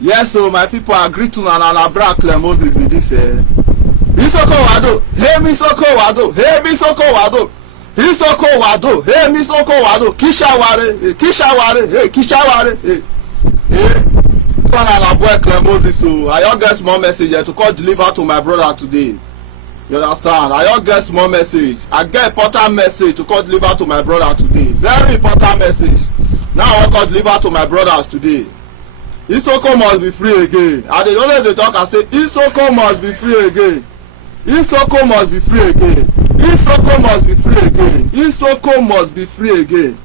Yes, so my people agree to Bra Moses with this. Isoko Wado, hey Misoko Wado, hey Misoko Wado, Isoko Wado, hey Misoko Wado, Kishaware, Kishaware, hey Kishaware, hey. Moses, so I all get small message to call deliver to my brother today. You understand? I all get small message. I get important message to call deliver to my brother today. Very important message. Now I want to deliver to my brothers today. Isoko must be free again. And they always talk and say Isoko must be free again. Isoko must be free again. Isoko must be free again. Isoko must be free again.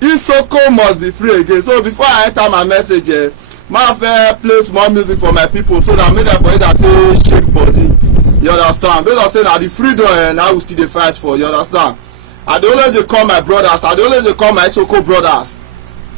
Isoko must be free again. So before I enter my message, my fair play small music for my people so that make them for it that shake body. You understand? Based on saying that the freedom and I will still dey fight for. You understand? I dey always call my brothers. I dey always call my Isoko brothers.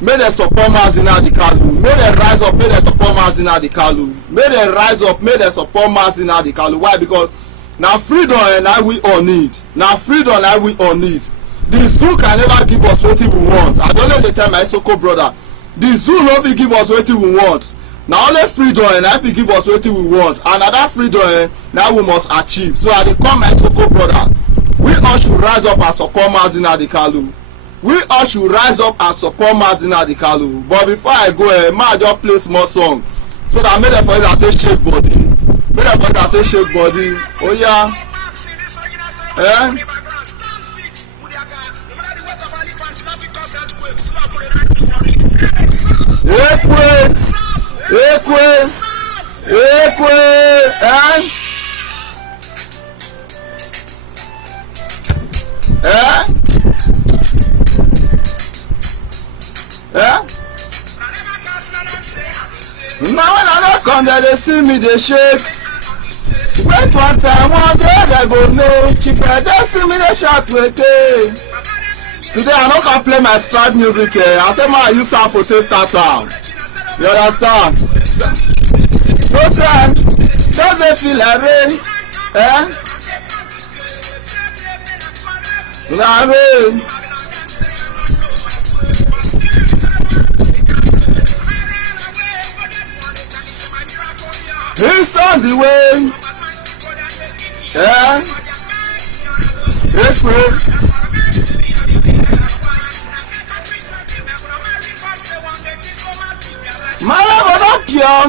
May they support Mazina Adikalu. May they rise up. May they support Mazina Adikalu. May they rise up. May they support Mazina Adikalu. Why? Because now freedom and I we all need. Now freedom and I we all need. The zoo can never give us what we want. I don't let the tell my Isoko brother. The zoo no fit give us what we want. Now only freedom and I fit give us what we want. And that freedom now we must achieve. So I dey call my Isoko brother. We all should rise up and support Mazina Adikalu. We all should rise up and support Mazina Adikalu. But before I go, I just play small song so that I make them for that take shake body. Make them for that take shake body. Oh yeah. Now when I don't come there, they see me, they shake. Wait one time, one day they go no. Chief, they see me, they shout, wait. Today I don't can play my stride music. I say I use sample to start time. You understand? No time, don't they feel like rain? Like rain. He's on the way. My love not pure.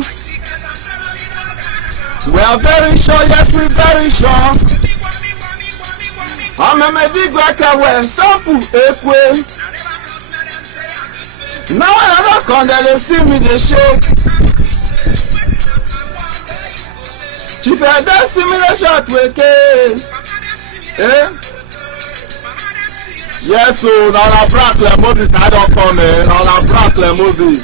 We are very sure, yes, we very sure. I'm a medic away, sample ekwe. Now when I don't come there, they see me, they shake. Chief, they see me, they shout, wake. Yes, so now Bra Moses, I don't come, now Bra Moses.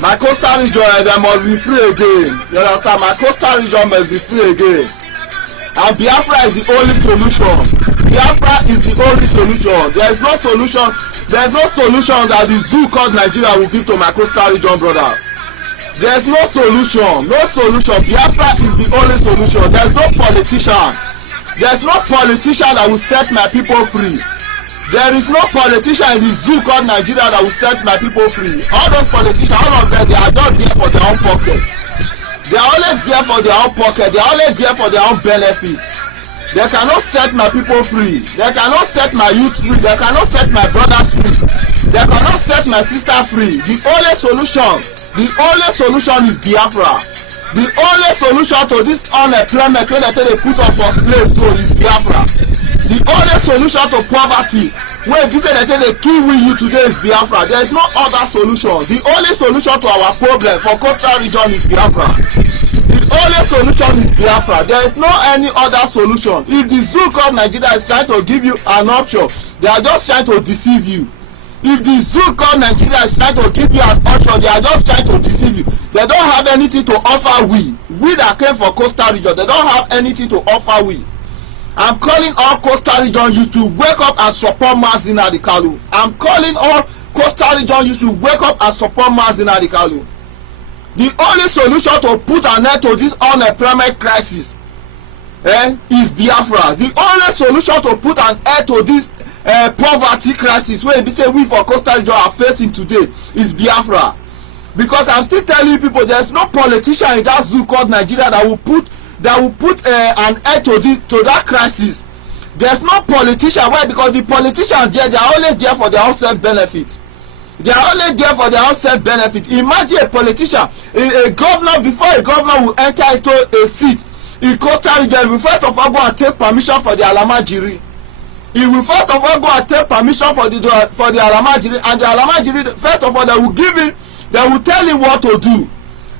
My coastal region, they must be free again. You understand? My coastal region must be free again. And Biafra is the only solution. Biafra is the only solution. There is no solution. There is no solution that the zoo called Nigeria will give to my coastal region brothers. There is no solution. No solution. Biafra is the only solution. There is no politician. There is no politician that will set my people free. There is no politician in the zoo called Nigeria that will set my people free. All those politicians, all of them, they are just there for their own pockets. They are only there for their own pocket. They are only there for their own benefit. They cannot set my people free. They cannot set my youth free. They cannot set my brothers free. They cannot set my sister free. The only solution is Biafra. The only solution to this unemployment wey they put us for slaves to is Biafra. The only solution to poverty wey be say they kill you today is Biafra. There is no other solution. The only solution to our problem for coastal region is Biafra. The only solution is Biafra. There is no any other solution. If the zoo called Nigeria is trying to give you an option, they are just trying to deceive you. If the zoo called Nigeria is trying to give you an option, they are just trying to deceive you. They don't have anything to offer we that came for coastal region. They don't have anything to offer we. I'm calling all coastal region you to wake up and support Mazina Adikalu. I'm calling all coastal region you to wake up and support Mazina Adikalu. The only solution to put an end to this unemployment crisis is Biafra. The only solution to put an end to this poverty crisis wey be say we for coastal region are facing today is Biafra. because I'm still telling people there's no politician in that zoo called Nigeria that will put an end to that crisis. There's no politician. Why? Because the politicians there, they are always there for their own self-benefit. They are only there for their own self-benefit. Imagine a politician, a governor, before a governor will enter into a seat in Coastal Region, he will first of all go and take permission for the Alamajiri. He will first of all go and take permission for the Alamajiri, and the Alamajiri, first of all, they will tell him what to do.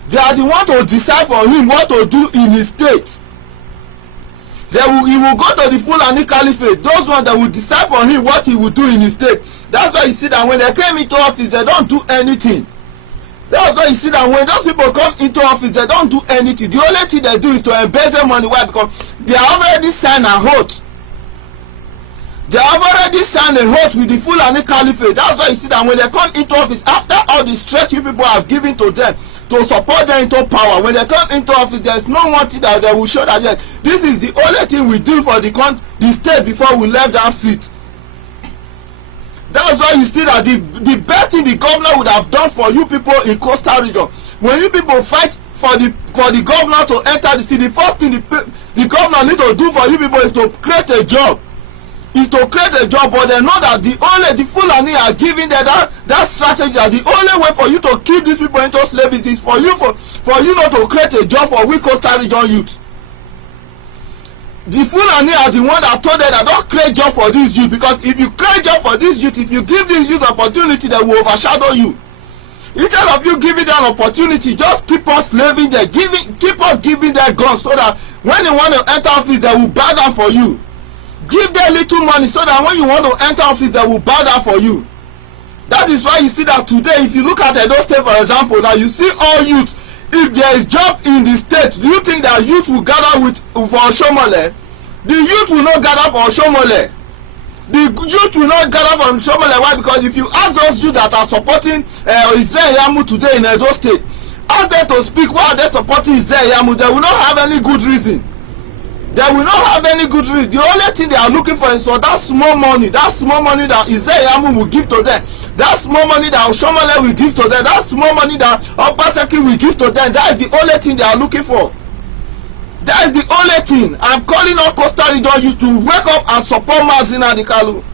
They are the one to decide for him what to do in his state. He will go to the Fulani Caliphate, those ones that will decide for him what he will do in his state. That's why you see that when they came into office, they don't do anything. That's why you see that when those people come into office, they don't do anything. The only thing they do is to embezzle money. Why? Because they have already signed a oath. They have already signed a oath with the Fulani Caliphate. That's why you see that when they come into office, after all the stress you people have given to them to support them into power, when they come into office, there's no one thing that they will show that yes, this is the only thing we do for the state before we left that seat. That's why you see that the best thing the governor would have done for you people in Coastal Region, when you people fight for the governor to enter the city, the first thing the governor need to do for you people is to create a job. But they know that the Fulani are giving them that strategy, that the only way for you to keep these people into slavery is for you not to create a job for we Coastal Region youth. The Fulani are the one that told them that don't create job for this youth, because if you create job for this youth, if you give this youth opportunity, they will overshadow you. Instead of you giving them opportunity, just keep on slaving them, keep on giving them guns, so that when they want to enter office, they will bow down for you. Give them little money so that when you want to enter office, they will bow down for you. That is why you see that today, if you look at Edo State for example, now you see all youth. If there is job in the state, do you think that youth will gather for Oshomole? The youth will not gather for Oshomole. The youth will not gather for Oshomole. Why? Because if you ask those youth that are supporting Ize-Iyamu today in Edo State, ask them to speak why are they supporting Ize-Iyamu, they will not have any good reason. They will not have any good reason. The only thing they are looking for is for that small money that Ize-Iyamu will give to them. That small money that Oshomole will give to them, that small money that Obaseki will give to them, that is the only thing they are looking for. That is the only thing. I'm calling on Coastal Region youth to wake up and support Mazi Nnamdi Kanu.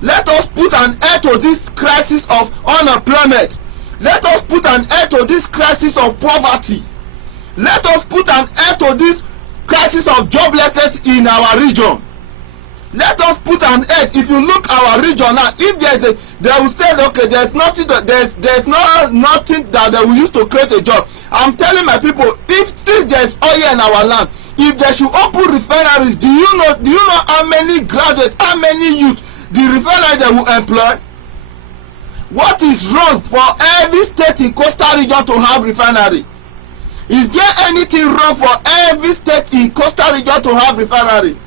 Let us put an end to this crisis of unemployment. Let us put an end to this crisis of poverty. Let us put an end to this crisis of joblessness in our region. Let us put an end. If you look our region now, if they will say okay, there's nothing that nothing that they will use to create a job. I'm telling my people, if still there's oil in our land, if they should open refineries, do you know how many graduates, how many youth the refinery they will employ? What is wrong for every state in Coastal Region to have refinery? Is there anything wrong for every state in Coastal Region to have refinery?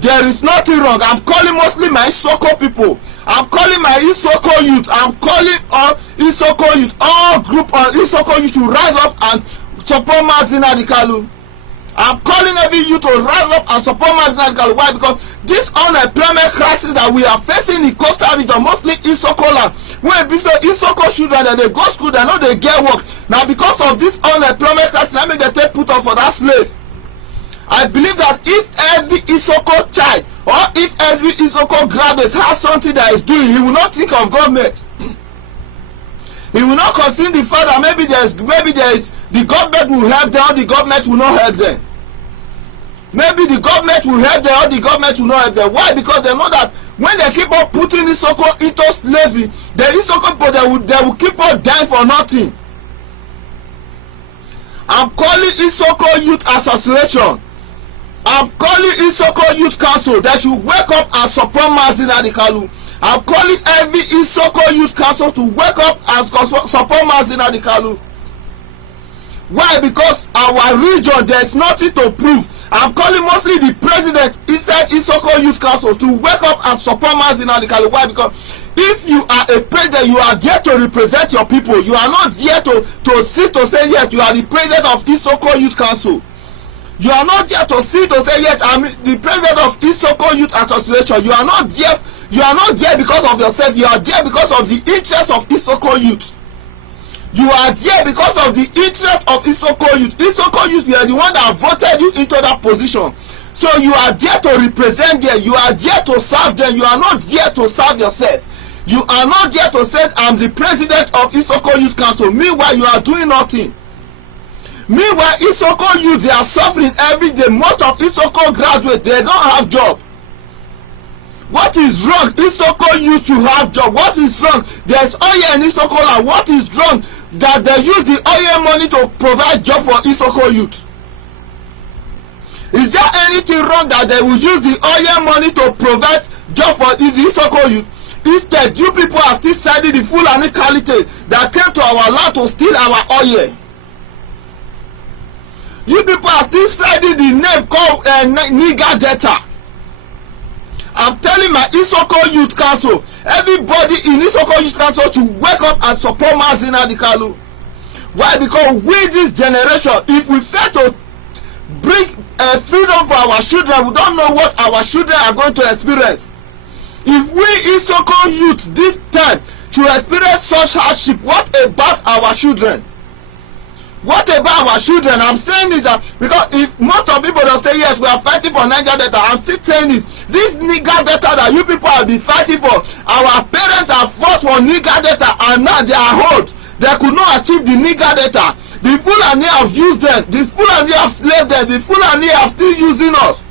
There is nothing wrong. I'm calling mostly my Isoko people. I'm calling my Isoko youth. I'm calling all Isoko youth, all group of Isoko youth to rise up and support Mazi Nnamdi Kanu. I'm calling every youth to rise up and support Mazi Nnamdi Kanu. Why? Because this unemployment crisis that we are facing in Coastal Region, mostly Isoko land, when Isoko children that they go school, they know they get work. Now because of this unemployment crisis, I mean they take put off for that slave. I believe that if every Isoko child or if every Isoko graduate has something that is doing, he will not think of government. He will not consider the fact that maybe there is the government will help them or the government will not help them. Maybe the government will help them or the government will not help them. Why? Because they know that when they keep on putting Isoko into slavery, the Isoko people they will keep on dying for nothing. I'm calling Isoko Youth Association. I'm calling Isoko Youth Council that should wake up and support Mazi Nnamdi Kanu. I'm calling every Isoko Youth Council to wake up and support Mazi Nnamdi Kanu. Why? Because our region there is nothing to prove. I'm calling mostly the president inside Isoko Youth Council to wake up and support Mazi Nnamdi Kanu. Why? Because if you are a president, you are there to represent your people. You are not there to sit to say yes, you are the president of Isoko Youth Council. You are not there to sit to say yes, I'm the president of Isoko Youth Association. You are not there. You are not there because of yourself. You are there because of the interest of Isoko Youth. You are there because of the interest of Isoko youth. Isoko youth were the one that voted you into that position. So you are there to represent them. You are there to serve them. You are not there to serve yourself. You are not there to say, I'm the president of Isoko Youth Council. Meanwhile, you are doing nothing. Meanwhile, Isoko youth, they are suffering every day. Most of Isoko graduates, they don't have job. What is wrong? Isoko youth should have job. What is wrong? There's oil in Isoko land. What is wrong? That they use the oil money to provide job for Isoko youth. Is there anything wrong that they will use the oil money to provide job for the Isoko youth? Instead, you people are still sending the Fulani Kalite that came to our land to steal our oil. You people are still sending the name called Niger Delta. I'm telling my Isoko Youth Council, everybody in Isoko Youth Council should wake up and support Mazi Nnamdi Kanu. Why? Because with this generation, if we fail to bring freedom for our children, we don't know what our children are going to experience. If we Isoko youth this time should experience such hardship, what about our children? What about our children? I'm saying it because if most of people don't say yes, we are fighting for Niger Delta, I'm still saying it. This Niger Delta that you people have been fighting for, our parents have fought for Niger Delta and now they are old. They could not achieve the Niger Delta. The Fulani have used them. The Fulani have slaved them. The Fulani are still using us.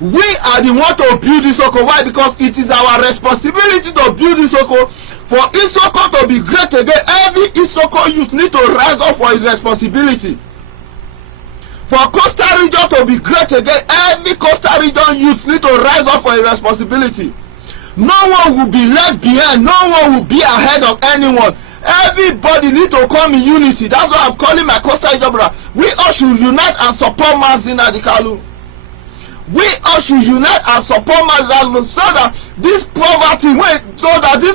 We are the one to build Isoko. Why? Because it is our responsibility to build Isoko. For Isoko to be great again, every Isoko youth need to rise up for his responsibility. For Coastal Region to be great again, every Coastal Region youth need to rise up for his responsibility. No one will be left behind. No one will be ahead of anyone. Everybody need to come in unity. That's why I'm calling my Coastal Region brother. We all should unite and support Mazi Nnamdi Kanu. We all should unite and support Mazi Nnamdi Kanu so that this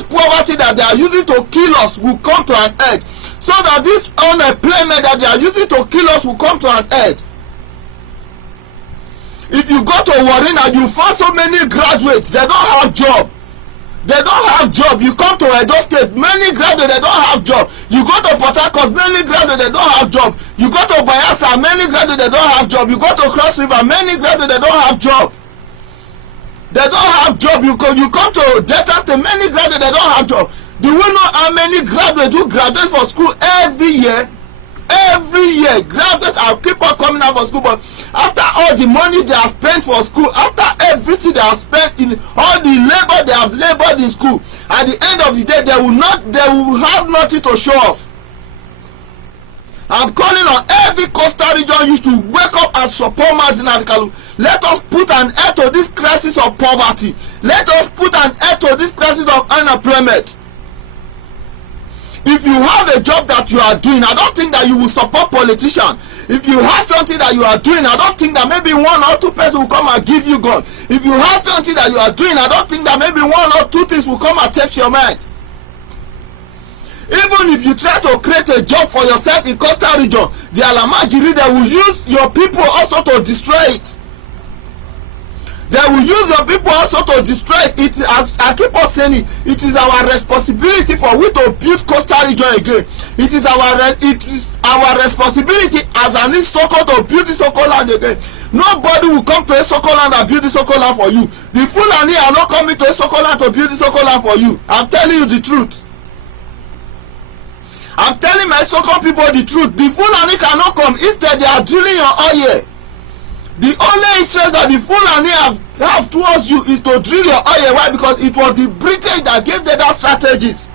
poverty, that they are using to kill us will come to an end. So that this unemployment that they are using to kill us will come to an end. If you go to Warren and you find so many graduates, they don't have job. They don't have job. You come to Edo State, many graduates, they don't have job. You go to Port Harcourt, many graduates, they don't have job. You go to Bayelsa, many graduates, they don't have job. You go to Cross River, many graduates, they don't have job. They don't have job. You come to Delta State, many graduates, they don't have job. Do we know how many graduates who graduate from school every year? Every year, graduates are keep on coming out for school, but after all the money they have spent for school, after everything they have spent in all the labor they have labored in school, at the end of the day they will have nothing to show off. I'm calling on every Coastal Region youth to wake up and support Mazi Nnamdi Kanu. Let us put an end to this crisis of poverty. Let us put an end to this crisis of unemployment. If you have a job that you are doing, I don't think that you will support politicians. If you have something that you are doing, I don't think that maybe one or two persons will come and give you gun. If you have something that you are doing, I don't think that maybe one or two things will come and take your mind. Even if you try to create a job for yourself in Coastal Region, the Alamajiri, they will use your people also to destroy it. They will use your people also to destroy it. As I keep on saying it is our responsibility for we to build Coastal Region again. It is our responsibility as an Isoko to build the Isoko land again. Nobody will come to Isoko land and build the Isoko land for you. The Fulani are not coming to Isoko land to build the Isoko land for you. I'm telling you the truth. I'm telling my Isoko people the truth. The Fulani cannot come. Instead, they are drilling your oil. The only interest that the Fulani have towards you is to drill your oil. Why? Because it was the British that gave them that strategies.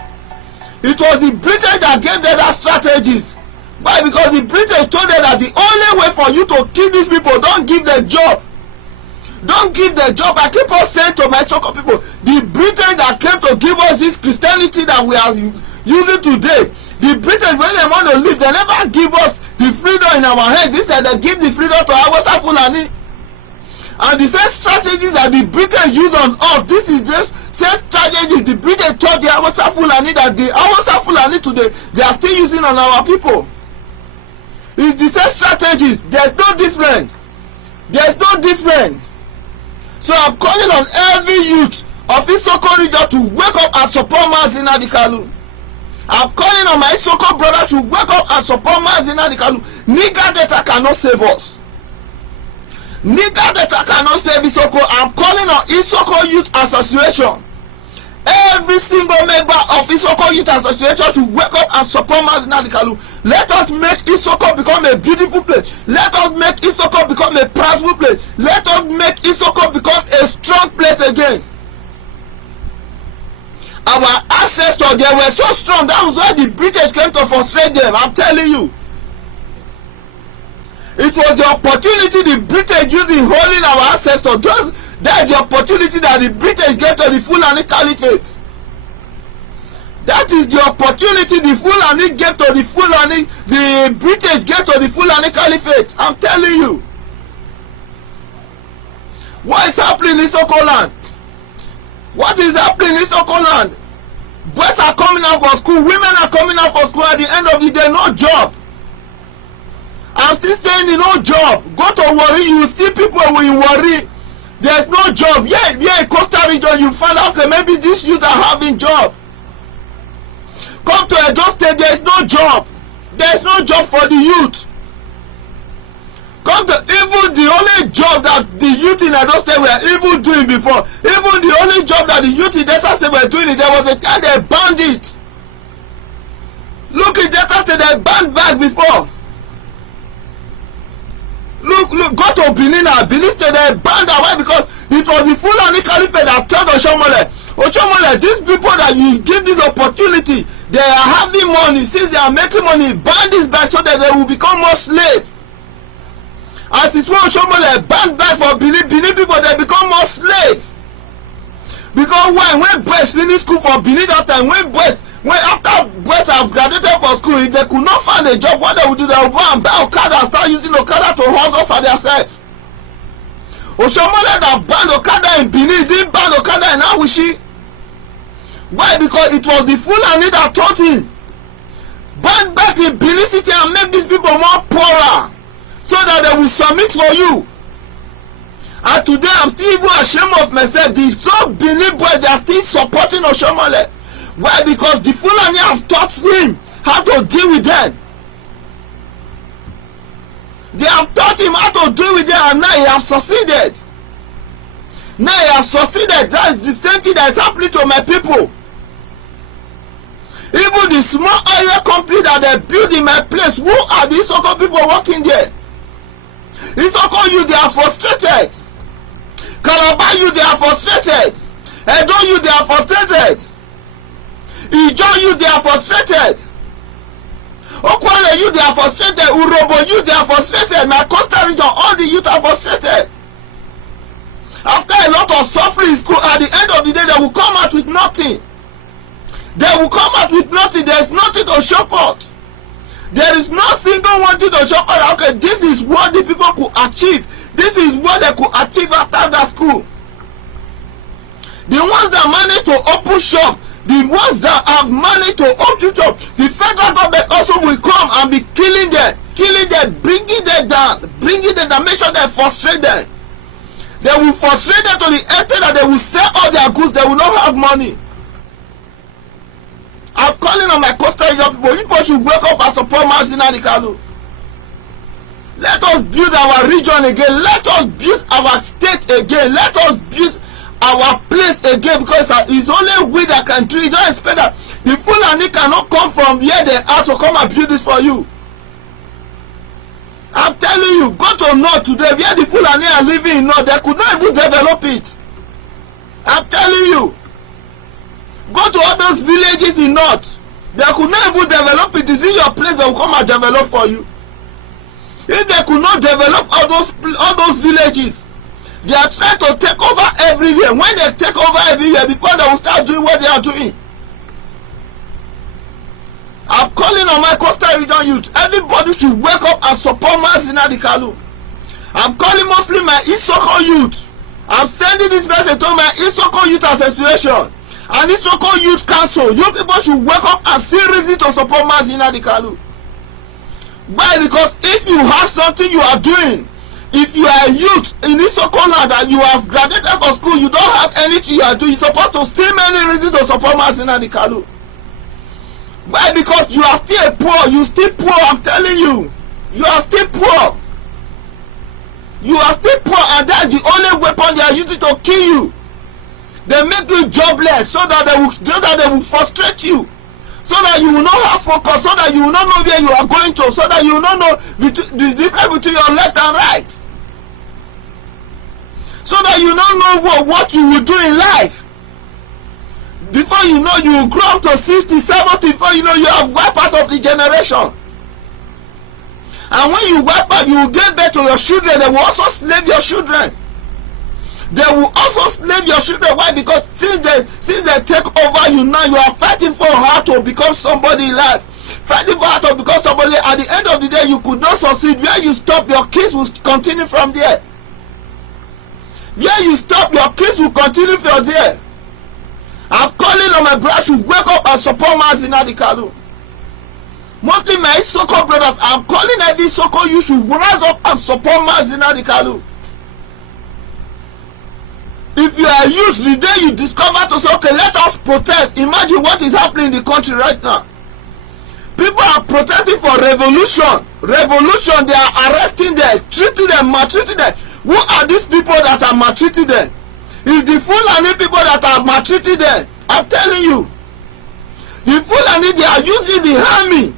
It was the British that gave them that strategies. Why? Because the British told them that the only way for you to kill these people, don't give them job. Don't give them job. I keep on saying to my Isoko people, the British that came to give us this Christianity that we are using today, the British, when they want to live, they never give us the freedom in our hands. Instead, they give the freedom to Hausa Fulani. And the same strategies that the British use on us, this is the same strategies the British taught the Hausa Fulani that the Hausa Fulani today, they are still using on our people. It's the same strategies. There's no difference. There's no difference. So I'm calling on every youth of Isoko Region to wake up and support Mazi Nnamdi Kanu. I'm calling on my Isoko brother to wake up and support Mazi Nnamdi Kanu. Niger Delta cannot save us. Niger Delta cannot save Isoko. I'm calling on Isoko Youth Association. Every single member of Isoko Youth Association should wake up and support Mazi Nnamdi Kanu. Let us make Isoko become a beautiful place. Let us make Isoko become a prosperous place. Let us make Isoko become a strong place again. Our ancestors, they were so strong. That was why the British came to frustrate them. I'm telling you. It was the opportunity the British used in holding our ancestors. That is the opportunity that the British gave to the Fulani Caliphate. That is the opportunity the Fulani gave to the Fulani, the British gave to the Fulani Caliphate. I'm telling you. What is happening in Isoko land? What is happening in Isoko land? Boys are coming out for school, women are coming out for school. At the end of the day, no job. I'm still saying no job. Go to Warri, you see people in Warri. There's no job. Yeah, in Coastal region, you find out, okay, maybe these youth are having job. Come to Edo State, there is no job. There is no job for the youth. Come to even the only job that the youth in Edo State were even doing before, even the only job that the youth in Delta State were doing, there was a time they banned it. Look, in Delta State, they banned back before. Look, go to Benin now. Benin State, they banned that. Why? Because it was the Fulani Caliphate that told Oshomole, these people that you give this opportunity, they are having money. Since they are making money, ban this back so that they will become more slaves. As it's what Oshomole banned back for Benin people, they become more slaves. Because when boys finish school for Benin that time, when after boys have graduated from school, if they could not find a job, what they would do, they would go and buy Okada and start using Okada to hustle for themselves. Oshomole that banned Okada in Benin didn't ban Okada in Awushi. Why? Because it was the Fulani that taught him. Ban back in Benin City and make these people more poorer, so that they will submit for you. And today I'm still even ashamed of myself. The top Benin boys, they are still supporting Oshomole. Why? Because the Fulani have taught him how to deal with them. They have taught him how to deal with them, and now he has succeeded. Now he has succeeded. That is the same thing that is happening to my people. Even the small oil company that they build in my place, who are these Isoko people working there? Isoko youth, they are frustrated. Calabar youth, they are frustrated. Edo youth, they are frustrated. Ijo youth, they are frustrated. Okwale youth, they are frustrated. Urobo youth, they are frustrated. My Coastal region, all the youth are frustrated. After a lot of suffering in school, at the end of the day, they will come out with nothing. They will come out with nothing. There is nothing to show forth. There is no single one thing to show forth. Okay, this is what the people could achieve. This is what they could achieve after that school. The ones that manage to open shop, the ones that have managed to open shop, the federal government also will come and be killing them, bringing them down, make sure they frustrate them. They will frustrate them to the extent that they will sell all their goods. They will not have money. I'm calling on my Coastal region people. You people should wake up and support Mazi Nnamdi Kanu. Let us build our region again. Let us build our state again. Let us build our place again, because it's only we that can do it. Don't expect that the Fulani cannot come from where they are to come and build this for you. I'm telling you, go to North today, where the Fulani are living in North, they could not even develop it. I'm telling you. Go to all those villages in North, they could not even develop it. Is it your place they will come and develop for you? If they could not develop all those villages, they are trying to take over everywhere. When they take over everywhere, before they will start doing what they are doing. I'm calling on my Coastal region youth. Everybody should wake up and support Mazi Nnamdi Kanu. I'm calling mostly my Isoko youth. I'm sending this message to my Isoko Youth Association and Isoko Youth Council. You people should wake up and see reason to support Mazi Nnamdi Kanu. Why? Because if you have something you are doing, if you are a youth in Isoko land and you have graduated from school, you don't have anything you are doing, you're supposed to see many reasons to support Mazi Nnamdi Kanu. Why? Because you are still poor. You still poor. I'm telling you. You are still poor. You are still poor, and that's the only weapon they are using to kill you. They make you jobless so that they will frustrate you, so that you will not have focus, so that you will not know where you are going to, so that you will not know the difference between your left and right, so that you don't know what you will do in life. Before you know, you will grow up to 60, 70, before you know, you have wiped out of the generation. And when you wipe out, you will give birth to your children. They will also slave your children. They will also slave your children. Why? Because since they take over you now, you are fighting for how to become somebody in life. Fighting for how to become somebody. At the end of the day, you could not succeed. Where you stop, your kids will continue from there. Where you stop, your kids will continue from there. I'm calling on my brother to wake up and support Mazi Nnamdi Kanu. Mostly my Soko brothers, I'm calling every Soko, you should rise up and support Mazi Nnamdi Kanu. If you are youth, the day you discover to say, okay, let us protest. Imagine what is happening in the country right now. People are protesting for revolution. Revolution, they are arresting them, treating them, maltreating them. Who are these people that are maltreating them? It's the Fulani people that are maltreating them. I'm telling you. The Fulani, they are using the army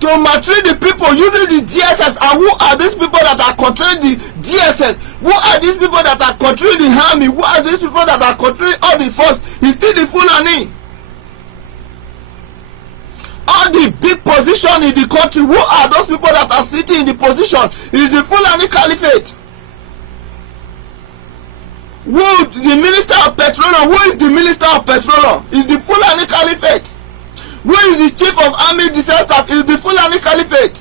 to maltreat the people, using the DSS. And who are these people that are controlling the DSS? Who are these people that are controlling the army? Who are these people that are controlling all the force? It's still the Fulani. All the big position in the country, who are those people that are sitting in the position? Is the Fulani Caliphate. Who the Minister of Petroleum? Who is the Minister of Petroleum? Is the Fulani Caliphate. Who is the Chief of Army Defense Staff? Is the Fulani Caliphate.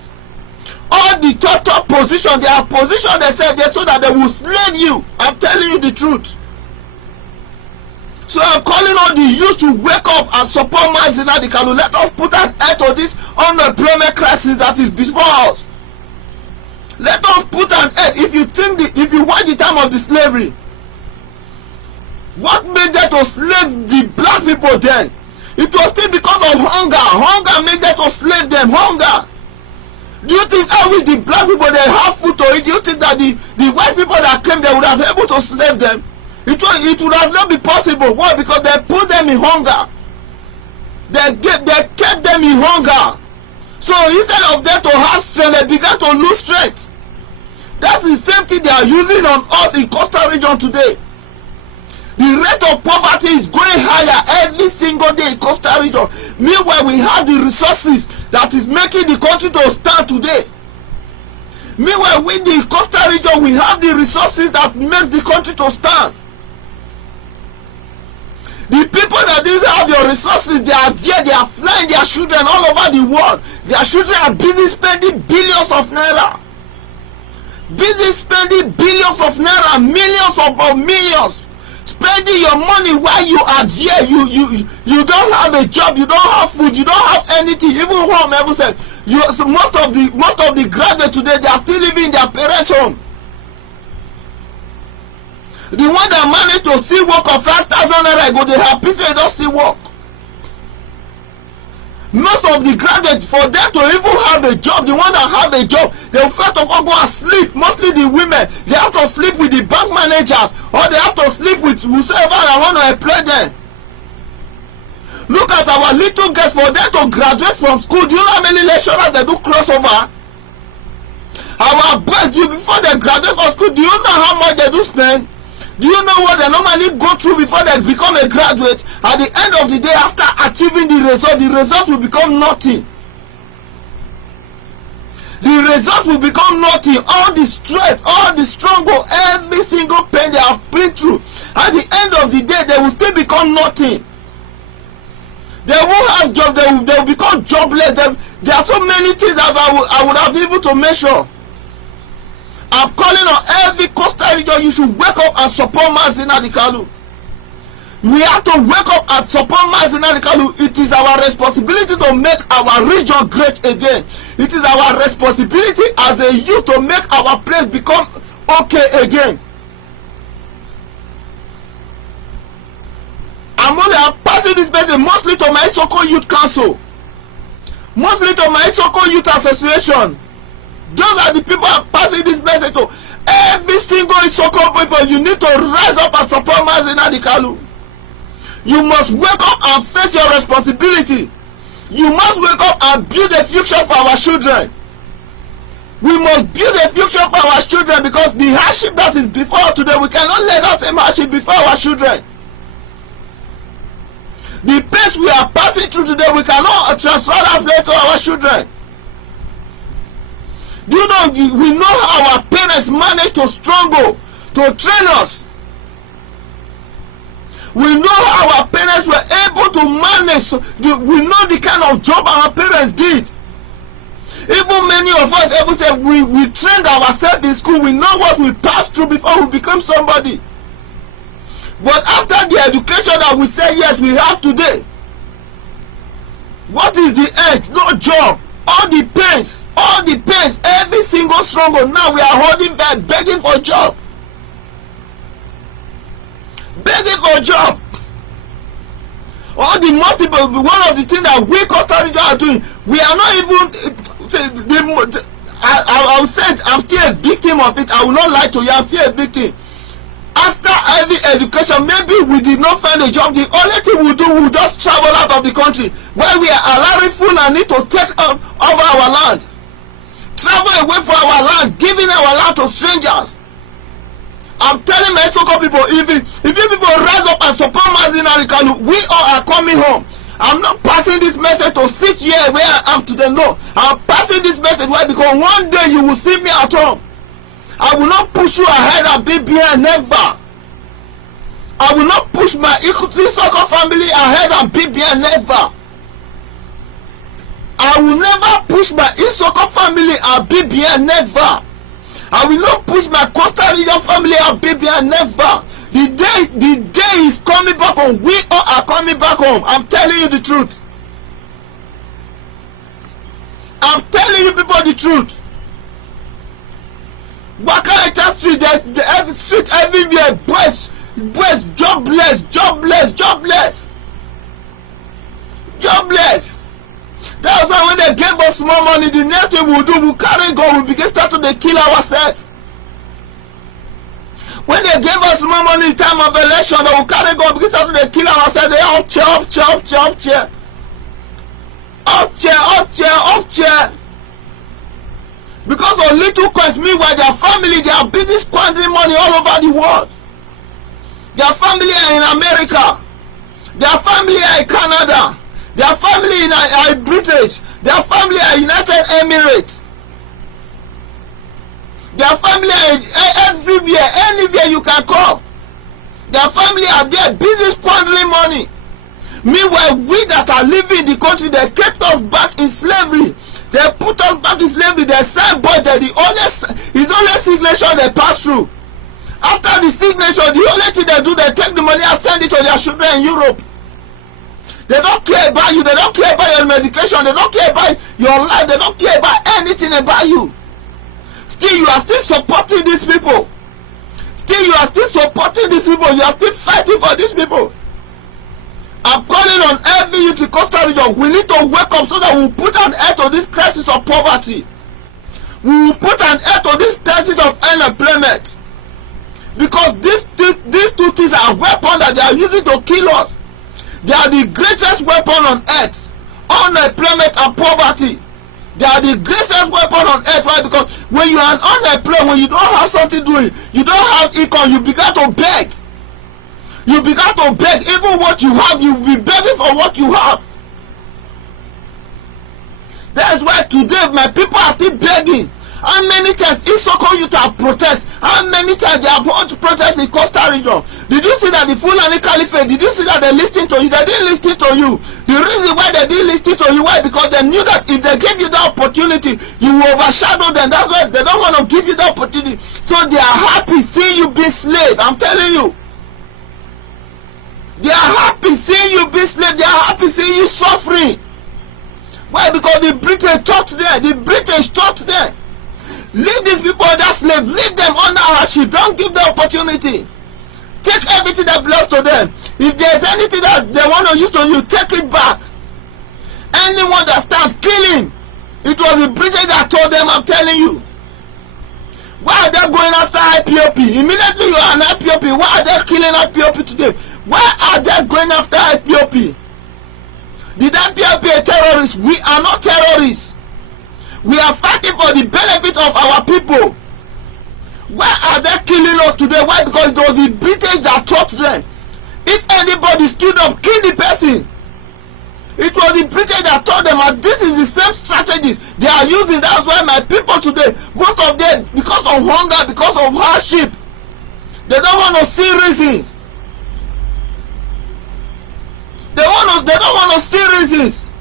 All the top position, they are positioned themselves there so that they will slave you. I'm telling you the truth. So I'm calling on the youth to wake up and support Mazi Nnamdi Kanu. Let us put an end to this unemployment crisis that is before us. Let us put an end. If you watch the time of the slavery, what made them to slave the black people then? It was still because of hunger. Hunger made them to slave them. Hunger. Do you think with the black people they have food to eat? Do you think that the white people that came they would have been able to slave them? It would have not been possible. Why? Because they put them in hunger. They kept them in hunger. So instead of them to have strength, they began to lose strength. That's the same thing they are using on us in Coastal Region today. The rate of poverty is going higher every single day in Coastal Region. Meanwhile, we have the resources that is making the country to stand today. Meanwhile, with the Coastal Region, we have the resources that makes the country to stand. The people that didn't have your resources, they are there, they are flying their children all over the world. Their children are busy spending billions of naira. Busy spending billions of naira, millions of millions. Spending your money while you are there. You don't have a job, you don't have food, you don't have anything, even home. Everything. So most of the graduates today, they are still living in their parents' home. The one that managed to see work of 5,000 naira go, they happy say they don't see work. Most of the graduates, for them to even have a job, the one that have a job, they will first of all go and sleep. Mostly the women, they have to sleep with the bank managers, or they have to sleep with whosoever that want to employ them. Look at our little girls, for them to graduate from school. Do you know how many lecturers they do crossover? Our boys, before they graduate from school, do you know how much they do spend? Do you know what they normally go through before they become a graduate? At the end of the day, after achieving the result will become nothing. The result will become nothing. All the stress, all the struggle, every single pain they have been through, at the end of the day, they will still become nothing. They won't have job. They will become jobless. There are so many things that I would have able to measure. I'm calling on every Coastal Region. You should wake up and support Mazi Nnamdi Kanu. We have to wake up and support Mazi Nnamdi Kanu. It is our responsibility to make our region great again. It is our responsibility as a youth to make our place become okay again. I'm passing this message mostly to my Soko Youth Council. mostly to my Isoko Youth Association. Those are the people I'm passing this message to. Every single Isoko people, you need to rise up and support Mazi Nnamdi Kanu. You must wake up and face your responsibility. You must wake up and build a future for our children. We must build a future for our children, because the hardship that is before us today, we cannot let that same hardship before our children. The pace we are passing through today, we cannot transfer that pain to our children. Do you know, we know how our parents managed to struggle to train us. We know how our parents were able to manage. We know the kind of job our parents did. Even many of us ever say we trained ourselves in school. We know what we passed through before we become somebody. But after the education that we say yes we have today, what is the end? No job. All the pains, every single struggle. Now we are holding back, begging for a job. Begging for a job. All the most people, one of the things that we Costa Rica are doing, we are not even. I will say I'm still a victim of it. I will not lie to you. I'm still a victim. After every education, maybe we did not find a job. The only thing we do, we just travel out of the country, where we are allowing food and need to take over our land, travel away from our land, giving our land to strangers. I'm telling my Isoko people, if you people rise up and support Mazi Nnamdi Kanu, we all are coming home. I'm not passing this message to sit here where I am today. No, I'm passing this message why, because one day you will see me at home. I will not push you ahead and be behind. Never. I will not push my Isoko family ahead and be behind. Never. I will never push my Isoko family and be behind. Never. I will not push my Costa Rica family and be behind. Never. The day is coming back home. We all are coming back home. I'm telling you the truth. I'm telling you people the truth. Wakaraita Street, there's every street everywhere. Boys, jobless. That was why when they gave us small money, the next thing we'll do, we'll carry gun, we begin start to kill ourselves. When they gave us more money in time of election, they will carry gun, begin start to kill ourselves. They up chair. Because of little coins, meanwhile their family, they are busy squandering money all over the world. Their family are in America. Their family are in Canada. Their family in British. Their family are United Emirates. Their family are everywhere, anywhere you can call. Their family are there busy squandering money. Meanwhile, we that are living in the country, they kept us back in slavery. They put us back in slavery. They send budget. His only signature they pass through. After the signature, the only thing they do, they take the money and send it to their children in Europe. They don't care about you. They don't care about your medication. They don't care about your life. They don't care about anything about you. Still, you are still supporting these people. Still, you are still supporting these people. You are still fighting for these people. I'm calling on every youth in Costa Rica. We need to wake up so that we put an end to this crisis of poverty. We will put an end to this crisis of unemployment. Because these two things are weapons that they are using to kill us. They are the greatest weapon on earth. Unemployment and poverty. They are the greatest weapon on earth. Right? Because when you are unemployed, when you don't have something doing, you don't have income, you begin to beg. You begin to beg. Even what you have, you will be begging for what you have. That's why today my people are still begging. How many times Isoko Youth have protest? How many times they have held protests in Costa Rica? Did you see that the Fulani Caliphate, did you see that they listened to you? They didn't listen to you. The reason why they didn't listen to you, why? Because they knew that if they gave you the opportunity, you will overshadow them. That's why they don't want to give you the opportunity. So they are happy seeing you be slave. I'm telling you. They are happy seeing you be slave. They are happy seeing you suffering. Why? Because the British taught them. The British taught them. Leave these people under slave. Leave them under hardship. Don't give them opportunity. Take everything that belongs to them. If there is anything that they want to use to you, take it back. anyone that stands, kill him. It was the British that told them, I'm telling you. Why are they going after IPOP? Immediately you are an IPOP. Why are they killing IPOP today? Why are they going after IPOP? Did IPOP a terrorist? We are not terrorists. We are fighting for the benefit of our people. Why are they killing us today? Why? Because it was the British that taught them. If anybody stood up, kill the person. It was the British that taught them, and this is the same strategies they are using. That's why my people today, most of them, because of hunger, because of hardship, they don't want to see reasons. They don't want to see reasons.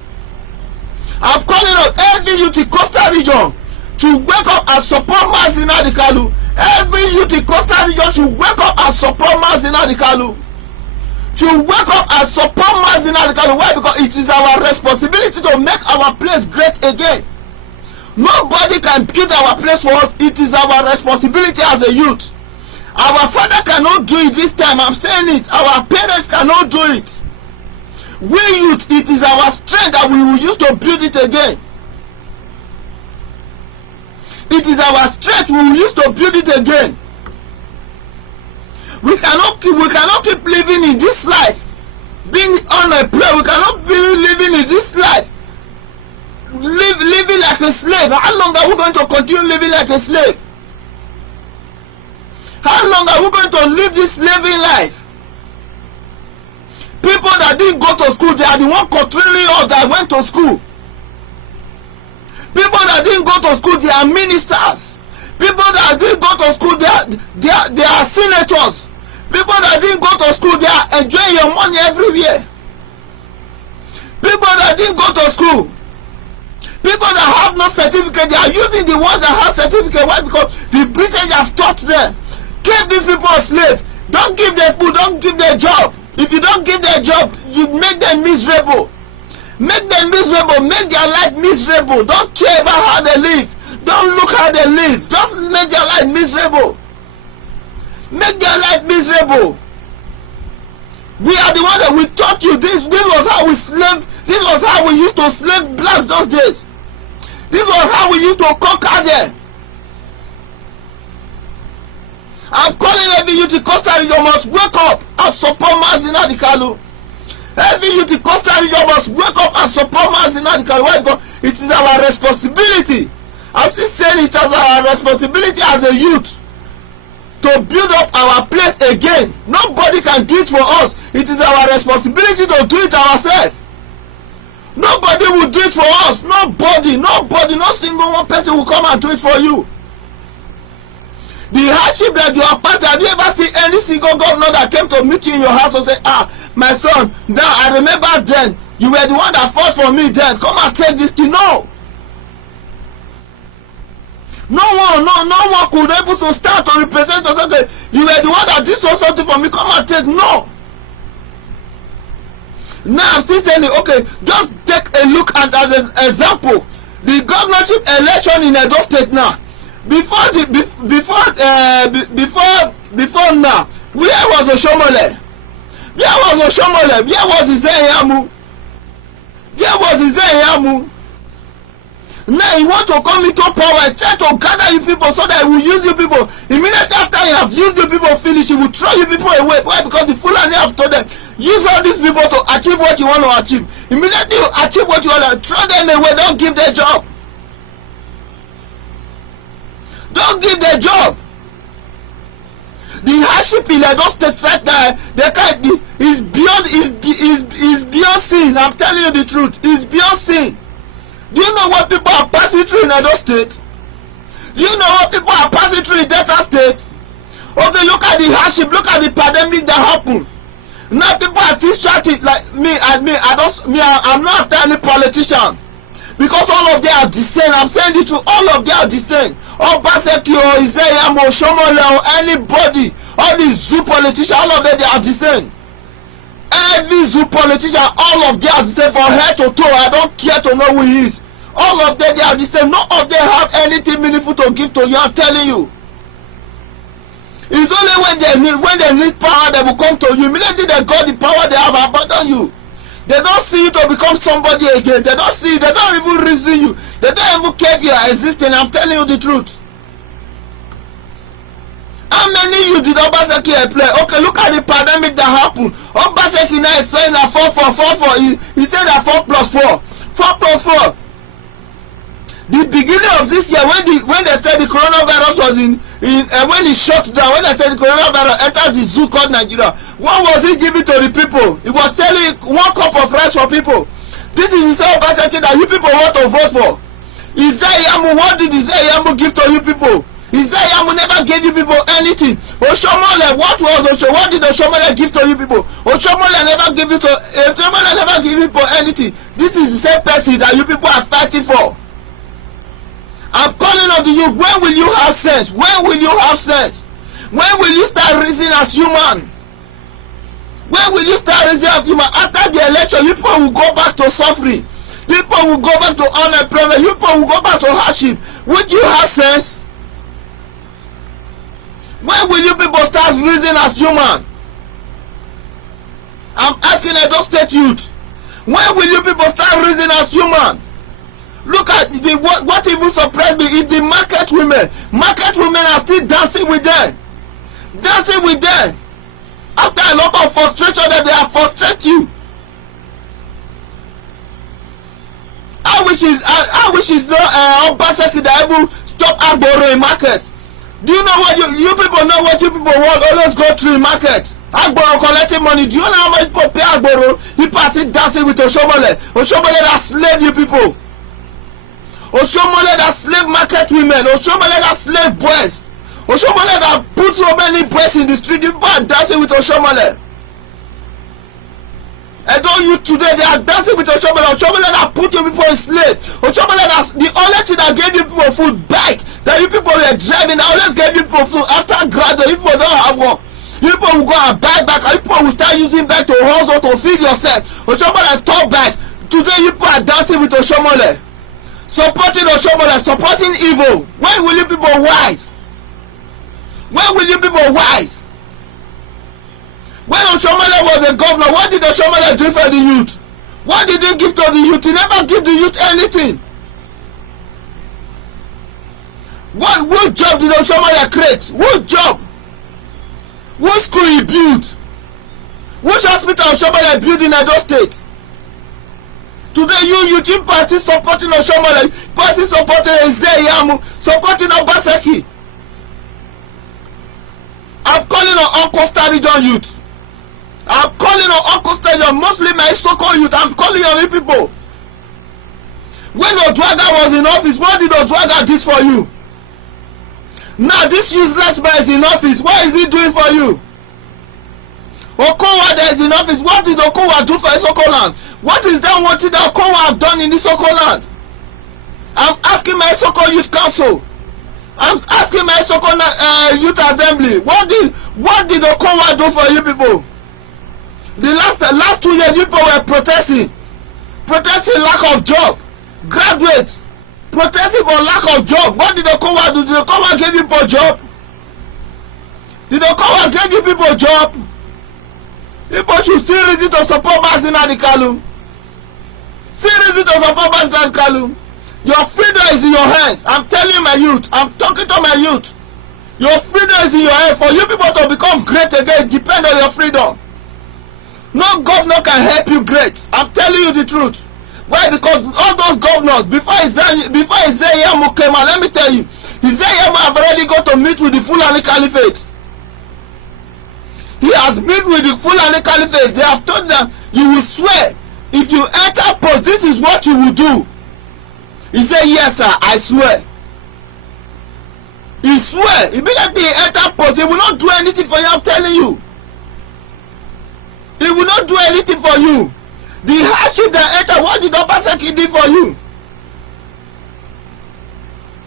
I'm calling on every youth in Coastal region to wake up and support Mazi Nnamdi Kanu. Every youth in Coastal region should wake up and support Mazi Nnamdi Kanu. To wake up and support Mazi Nnamdi Kanu. Why? Because it is our responsibility to make our place great again. Nobody can build our place for us. It is our responsibility as a youth. Our father cannot do it this time. I'm saying it. Our parents cannot do it. We youth, it is our strength that we will use to build it again. It is our strength we will use to build it again. We cannot keep living in this life being unemployed. We cannot be living in this life living like a slave. How long are we going to continue living like a slave? How long are we going to live this slaving life? People that didn't go to school, they are the one controlling us that went to school. People that didn't go to school, they are ministers. People that didn't go to school, they are senators. People that didn't go to school, they are enjoying your money everywhere. People that didn't go to school, people that have no certificate, they are using the ones that have certificate. Why? Because the British have taught them. Keep these people a slave. Don't give them food, don't give them job. If you don't give them job, you make them miserable. Make them miserable, make their life miserable. Don't care about how they live. Don't look how they live. Just make their life miserable. Make their life miserable. We are the ones that we taught you this. This was how we slave. This was how we used to slave blacks those days. This was how we used to conquer them. I'm calling every youth in Coastal region must wake up and support Mazi Nnamdi Kanu. Every youth in Coastal region must wake up and support Mazi Nnamdi Kanu. Why? Because it is our responsibility. I'm still saying it as our responsibility as a youth to build up our place again. Nobody can do it for us. It is our responsibility to do it ourselves. Nobody will do it for us. Nobody, no single one person will come and do it for you. The hardship that you are passing, have you ever seen any single governor that came to meet you in your house and say, my son, now I remember then, you were the one that fought for me then, come and take this thing? No. No one could able to stand to represent us. Okay, you were the one that did something for me, come and take. No. Now I'm still saying, okay, just take a look at as an example, the governorship election in Edo State now. Before now, where was Oshomole? Where was Oshomole? Where was Izeyamu? Where was Izeyamu? Now you want to come into power, try to gather you people so that he will use you people. Immediately after you have used you people finish, he will throw you people away. Why? Because the Fulani have told them, use all these people to achieve what you want to achieve. Immediately you achieve what you want to, throw them away, don't give their job. Don't give their job. The hardship in Edo State right now, they can't. Is beyond sin. I'm telling you the truth. It's beyond sin. Do you know what people are passing through in Edo State? Do you know what people are passing through in Delta State? Okay, look at the hardship. Look at the pandemic that happened. Now people are still shouting like me. I'm not after any politician. Because all of them are the same. I'm saying the truth. All of them are the same. Obaseki or Izeyamu or Shomole or anybody, all these zoo politicians, all of them, they are the same. Every zoo politician, all of them are the same from head to toe. I don't care to know who he is. All of them, they are the same. None of them have anything meaningful to give to you. I'm telling you. It's only when they need power, they will come to you. Immediately they got the power, they have abandoned you. They don't see you to become somebody again. They don't see you. They don't even reason you. They don't even care if you are existing. I'm telling you the truth. How many you did Obaseki play? Okay, look at the pandemic that happened. Obaseki now is saying that 4. He said that 4+4. 4+4. The beginning of this year, when they said the coronavirus was when it shut down, when they said the coronavirus entered the zoo called Nigeria, what was he giving to the people? He was telling 1 cup of rice for people. This is the same Obaseki that you people want to vote for. Izayamu, what did Izayamu give to you people? Izayamu never gave you people anything. Oshomole, what did Oshomole give to you people? Oshomole never gave you people anything. This is the same person that you people are fighting for. I'm calling on to you. When will you have sense? When will you have sense? When will you start reasoning as human? When will you start reasoning as human? After the election, you people will go back to suffering. People will go back to unemployment. You people will go back to hardship. Would you have sense? When will you people start reasoning as human? I'm asking Edo State youth. When will you people start reasoning as human? Look at what even surprised me is the market women. Market women are still dancing with them. Dancing with them. After a lot of frustration that they are frustrate you. I wish it's not Obaseki that able stop Agboro in market. Do you know what you people know what you people want? Always go through market. Agboro collecting money. Do you know how much people pay Agboro? He passes dancing with Oshomole. Oshomole that slave you people. Oshomole that slave market women. Oshomole that slave boys. Oshomole that put so many boys in the street. You people are dancing with Oshomole. And don't you today they are dancing with Oshomole. Oshomole that put you people in slave. Oshomole that's the only thing that gave you people food back. That you people were driving. I always gave you people food after graduate. You people don't have work. You people will go and buy back. And you people will start using back to hustle to feed yourself. Oshomole stop back. Today you people are dancing with Oshomole. Supporting Oshomole, supporting evil. When will you people wise? When will you people wise? When Oshomole was a governor, what did Oshomole do for the youth? What did he give to the youth? He never give the youth anything. What job did Oshomole create? What job? What school he built? Which hospital Oshomole built in Edo State? Today you party supporting Oshomole, party supporting Ezeyamu, supporting Obaseki. I'm calling on all Coastal Region youth. I'm calling on all Coastal Region, mostly my so-called youth. I'm calling on you people. When Oduaga was in office, what did Oduaga do for you? Now this useless man is in office. What is he doing for you? Okowa that is in office. What did Okowa do for Isoko land? What is that one thing that Okowa have done in Isoko land? I'm asking my Isoko Youth Council. I'm asking my Isoko Youth Assembly. What did Okowa do for you people? The last 2 years, people were protesting lack of job. Graduates protesting for lack of job. What did Okowa do? Did Okowa give you people job? Did Okowa give you people job? People should still reason to support Mazi Nnamdi Kanu. Still reason to support Mazi Nnamdi Kanu. Your freedom is in your hands. I'm telling my youth. I'm talking to my youth. Your freedom is in your hands. For you people to become great again, depend on your freedom. No governor can help you great. I'm telling you the truth. Why? Because all those governors before Ezeyamu came out, let me tell you, Ezeyamu have already got to meet with the Fulani Caliphate. He has met with the Fulani Caliphate. They have told them, you will swear, if you enter post, this is what you will do. He said, yes sir, I swear. He swear. Immediately he enter post, he will not do anything for you, I'm telling you. He will not do anything for you. The hardship that enter, what did Obaseki do for you?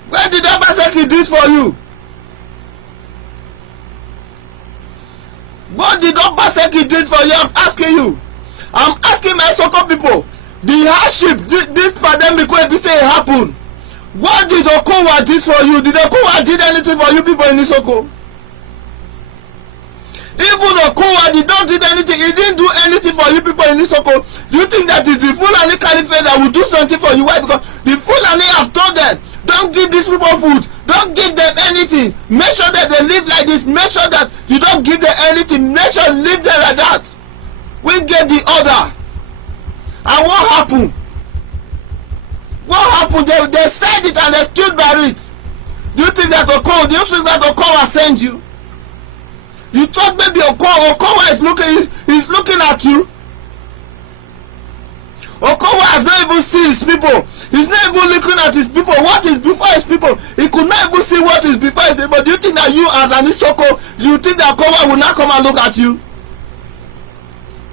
Where did Obaseki do for you? What did Obaseki do for you? I'm asking you. I'm asking my Soko people. The hardship, this pandemic when we say it happened. What did Okowa do for you? Did Okowa did anything for you people in Isoko? Even Okowa did not do anything. He didn't do anything for you people in Isoko. Do you think that is the Fulani Caliphate that will do something for you? Why? Because the Fulani have told them, don't give these people food, don't give them anything. Make sure that they live like this. Make sure that you don't give them anything. Make sure you live them like that. We gave the order. And what happened? What happened? They said it and they stood by it. Do you think that Okowa sent you? You thought maybe Okowa is looking at you? Okowa has not even seen his people. He's not even looking at his people. What is before his people? He could not even see what is before his people. Do you think that you as an Isoko, you think that Okowa will not come and look at you?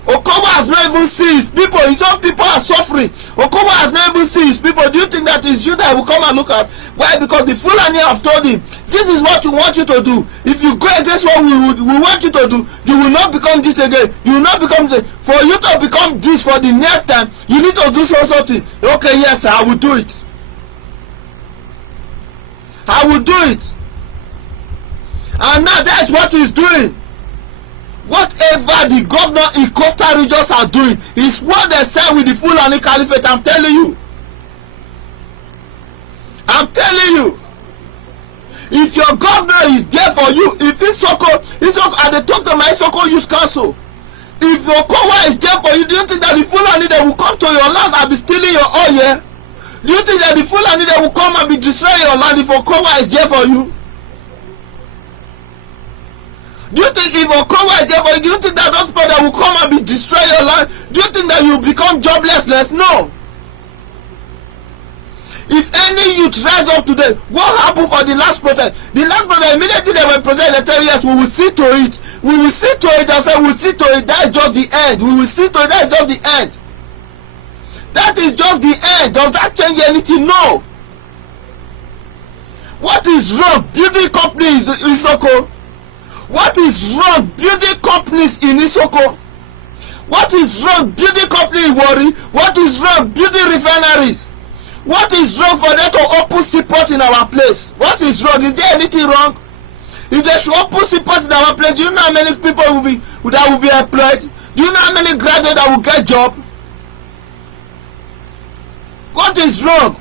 Okowa has not even seen his people. His own people are suffering. Okowa has not even seen his people. Do you think that it's you that will come and look at? Why? Because the Fulani have told him, this is what we want you to do. If you go against what we want you to do, you will not become this again. You will not become this. For you to become this for the next time, you need to do something. Okay, yes, I will do it. I will do it. And now that's what he's doing. Whatever the governor in coastal regions are doing is what they say with the Fulani Caliphate. I'm telling you. I'm telling you. If your governor is there for you, if Isoko, and they talk to my Isoko Youth Council, if Okowa is there for you, do you think that the Fulani they will come to your land and be stealing your oil? Do you think that the Fulani they will come and be destroying your land if Okowa is there for you? Do you think if Okowa is there for you, do you think that those people that will come and be destroy your land, do you think that you become joblessness? No. If any youth rise up today, what happened for the last protest? The last protest, immediately they were presented, they tell you, yes, we will see to it. We will see to it. I said, we will see to it. That is just the end. We will see to it. That is just the end. That is just the end. Does that change anything? No. What is wrong? Building companies in Isoko. What is wrong building companies in Isoko? What is wrong building company in Warri? What is wrong building refineries? What is wrong for them to open seaport in our place? What is wrong? Is there anything wrong? If they should open seaport in our place, do you know how many people will be employed? Do you know how many graduates that will get job? What is wrong?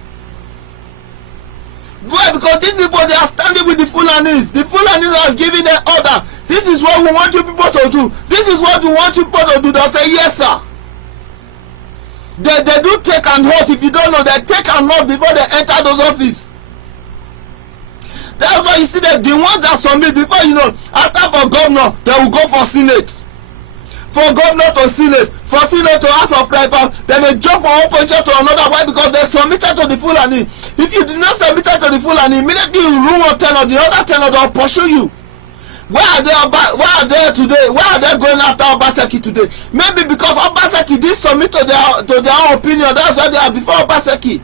Why? Because these people, they are standing with the Fulanis. The Fulanis are giving them order. This is what we want you people to do. This is what we want you people to do. They'll say, yes, sir. They do take and hold. If you don't know, they take and hold before they enter those offices. That's why you see that the ones that submit before, you know, after for governor, they will go for Senate. For governor to Senate, for Senate to House of Rep, then they jump from one position to another. Why? Because they submitted to the Fulani. If you did not submit to the Fulani, immediately you rule on 10 or the other 10 or they'll pursue you. Why are they today? Why are they going after Obaseki today? Maybe because Obaseki did submit to their own opinion. That's why they are before Obaseki.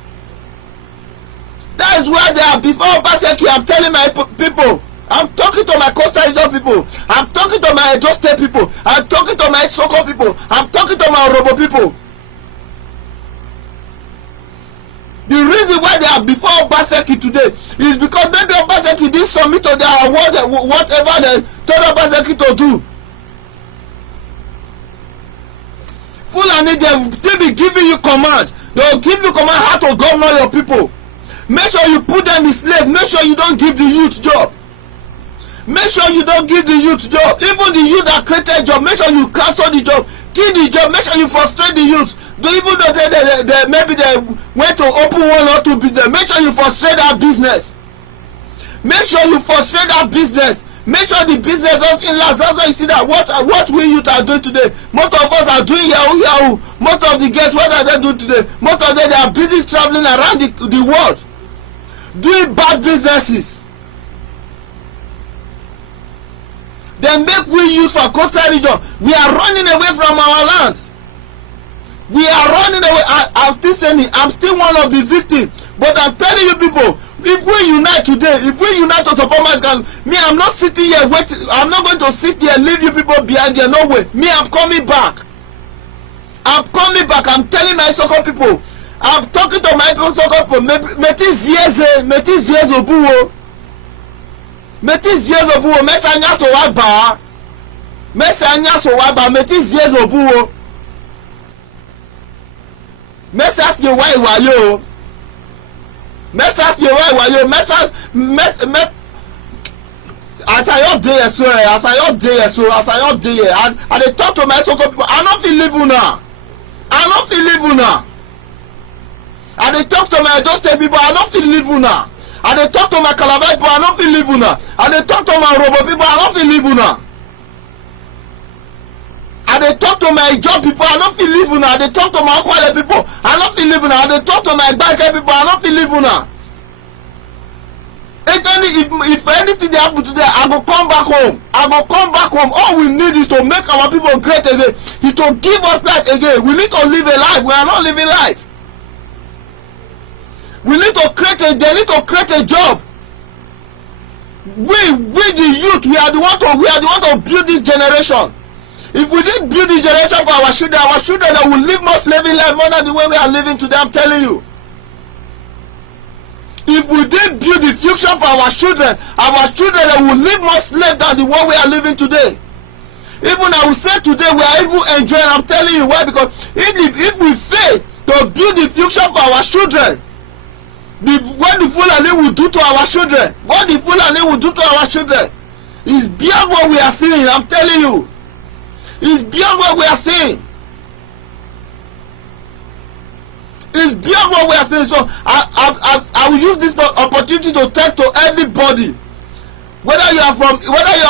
That is where they are before Obaseki. I'm telling my people. I'm talking to my Coastal Region people. I'm talking to my Edo State people. I'm talking to my Soko people. I'm talking to my Orobo people. The reason why they are before Obaseki today is because maybe Obaseki didn't submit to their award, whatever they told Obaseki to do. Fulani, they will be giving you command. They will give you command how to govern your people. Make sure you put them in slave. Make sure you don't give the youth job. Make sure you don't give the youth job. Even the youth that created job, make sure you cancel the job. Kill the job. Make sure you frustrate the youth. Even though they maybe they went to open one or two business, make sure you frustrate that business. Make sure you frustrate that business. Make sure the business doesn't last. That's why you see that what we youth are doing today. Most of us are doing yahoo. Most of the girls, what are they doing today? Most of them, they are busy traveling around the world doing bad businesses. They make we youth for Coastal Region. We are running away from our land. We are running away. I'm still saying it. I'm still one of the victims. But I'm telling you people, if we unite today, if we unite to support my gang, me, I'm not sitting here waiting. I'm not going to sit here and leave you people behind there. No way. Me, I'm coming back. I'm coming back. I'm telling my Soko people. I'm talking to my people, Soko people. Metis Zieze Obuwo. Metis Zieze Obuwo. Mesanya to Wagba. mesi anya so wa ba meti zie zobu o mesi afie wa iwayo mesi afie wa iwayo mesi as I dey so as I dey I dey talk to my Soko people. I no fit leave una. I dey talk to my Edo State people. I no fit leave una. I dey talk to my Calabar people. I no fit leave una. I dey talk to my Urhobo people. I no fit leave una. I dey talk to my Ijaw people. I no fit leave una. I dey talk to my Akwale people. I no fit leave una. I dey talk to my Gbagyi people. I no fit leave una. If anything dey happen today, I go come back home. All we need is to make our people great again, is to give us life again. We need to live a life. We are not living life. We need to they need to create a job. We the youth, we are the one to build this generation. If we didn't build this generation for our children that will live more slaving life more than the way we are living today. I'm telling you. If we didn't build the future for our children that will live more slave than the one we are living today. Even I will say today we are even enjoying. I'm telling you why, because if we fail to build the future for our children, what the Fulani will do to our children, is beyond what we are seeing. I'm telling you, it's beyond what we are seeing. It's beyond what we are saying. So I will use this opportunity to talk to everybody, whether you are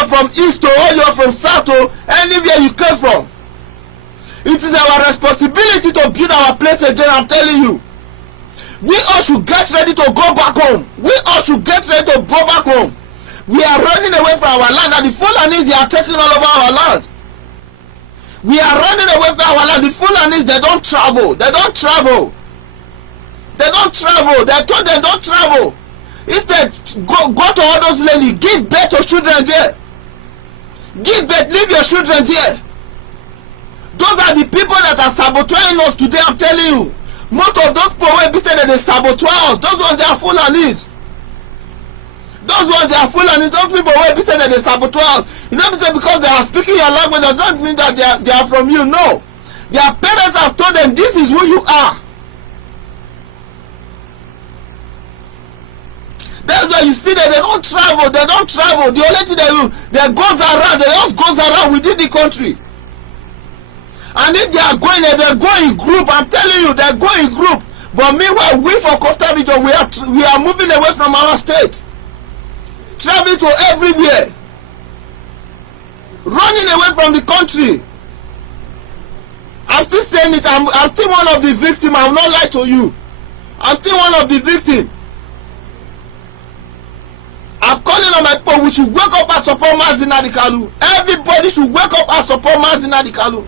from east or you are from south or anywhere you came from. It is our responsibility to build our place again. I'm telling you, we all should get ready to go back home. We are running away from our land, and the Fulanis, they are taking all over our land. We are running away from our land. The Fulanis, they don't travel. They told them don't travel. Instead, go to all those lands, give birth to children there. Leave your children there. Those are the people that are sabotaging us today. I'm telling you, most of those people will be saying that they sabotage us. Those ones, they are Fulanis. Those people will be saying that they sabotage us. You know, because they are speaking your language does not mean that they are from you. No, their parents have told them this is who you are. That's why you see that they don't travel. The only thing they do, they just goes around within the country. And if they are going there, they go in group. I'm telling you, they go in group. But meanwhile, we for Costa Rica, we are moving away from our state, traveling to everywhere, running away from the country. I'm still saying it. I'm still one of the victims. I will not lie to you. I'm still one of the victims. I'm calling on my people. We should wake up and support Mazi Nnamdi Kanu. Everybody should wake up and support Mazi Nnamdi Kanu.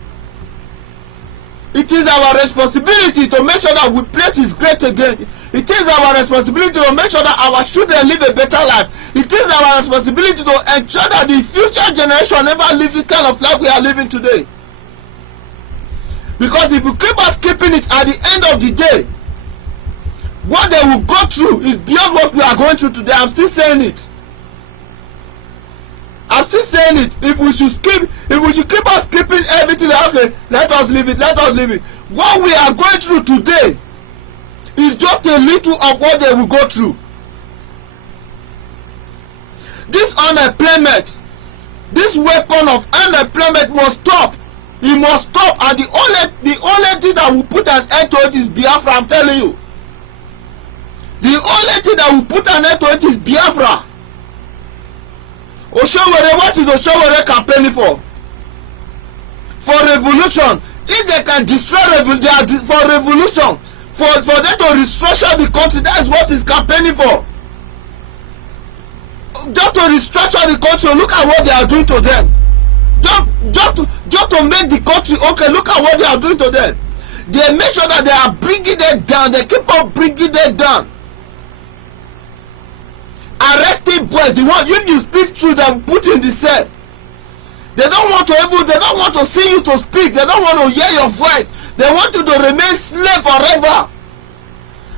It is our responsibility to make sure that we place is great again. It is our responsibility to make sure that our children live a better life. It is our responsibility to ensure that the future generation never lives this kind of life we are living today. Because if we keep us keeping it, at the end of the day, what they will go through is beyond what we are going through today. I'm still saying it. If we should keep us keeping everything, okay, let us leave it. What we are going through today is just a little of what they will go through. This unemployment, this weapon of unemployment must stop. It must stop, and the only thing that will put an end to it is Biafra. I'm telling you. The only thing that will put an end to it is Biafra. Oshowere, what is Oshowere campaigning for? For revolution. If they can destroy for revolution, for them to restructure the country, that is what is campaigning for. Just to restructure the country, look at what they are doing to them. Just to make the country okay, look at what they are doing to them. They make sure that they are bringing them down. They keep on bringing them down. Arresting boys, the one if you speak through them, put in the cell. They don't want to see you to speak. They don't want to hear your voice. They want you to remain slave forever.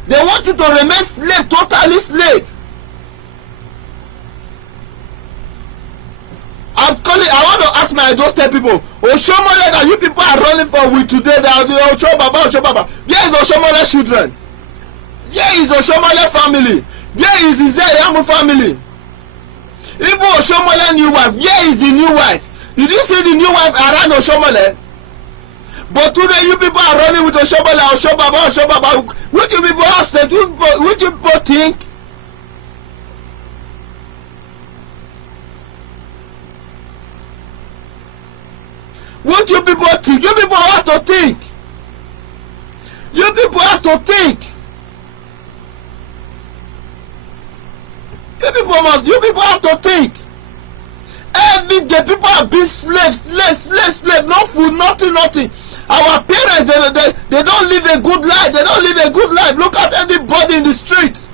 They want you to remain slave, totally slave. I want to ask ask my Edo State people, Oshomole that you people are running for with today, that the Oshobaba. Where is Oshomole children? Where is Oshomole family? Where is Izeyamu family? Even Oshomole new wife, where is the new wife? Did you see the new wife around Oshomole? But today you people are running with Oshobaba. What you people have said? What you people think? What you people think? You people have to think. You people have to think. You people have to think. Every day people are being slaves. No food, nothing. Our parents, they don't live a good life. They don't live a good life. Look at everybody in the streets.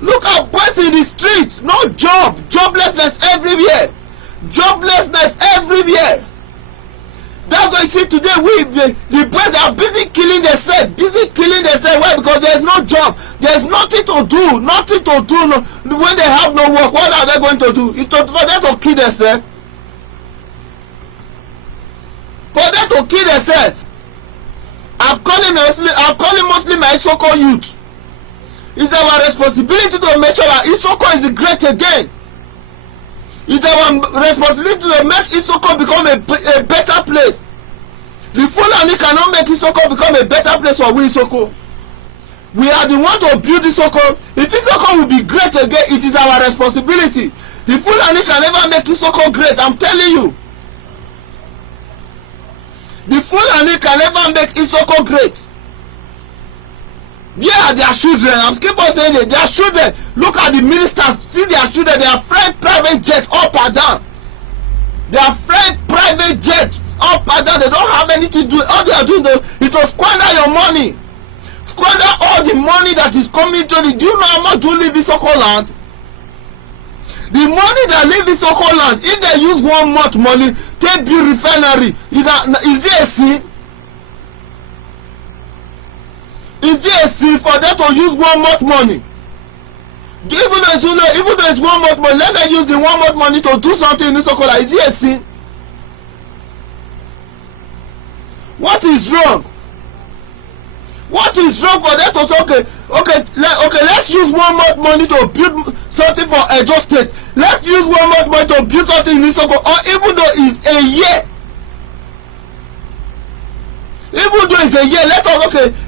Look at boys in the streets. No job. Joblessness everywhere. That's why you see today the boys are busy killing themselves. Why? Because there is no job. There is nothing to do. No, when they have no work, what are they going to do? It's for them to kill themselves. I'm calling mostly my so-called youth. It's our responsibility to make sure that Isoko is great again. It's our responsibility to make Isoko become a better place. The Fulani cannot make Isoko become a better place for we Isoko. We are the one to build Isoko. If Isoko will be great again, it is our responsibility. The Fulani can never make Isoko great. I'm telling you. The Fulani can never make Isoko great. Yeah, their children. I'm keep on saying it. Their children. Look at the ministers. See their children. They are flying private jet up and down. They are flying private jet up and down. They don't have anything to do. All they are doing is to squander your money. Squander all the money that is coming to the. Do you know how much you live in Isoko land? The money that live in Isoko land, if they use 1 month money, take build refinery. Is there a sin? Is there a sin for them to use 1 month money? Even though it's 1 month money, let them use the 1 month money to do something in Isoko land. Is there a sin? What is wrong? What is wrong for them to say okay, let's use 1 month money to build something for Edo State. Let's use 1 month money to build something in Isoko, or even though it's a year.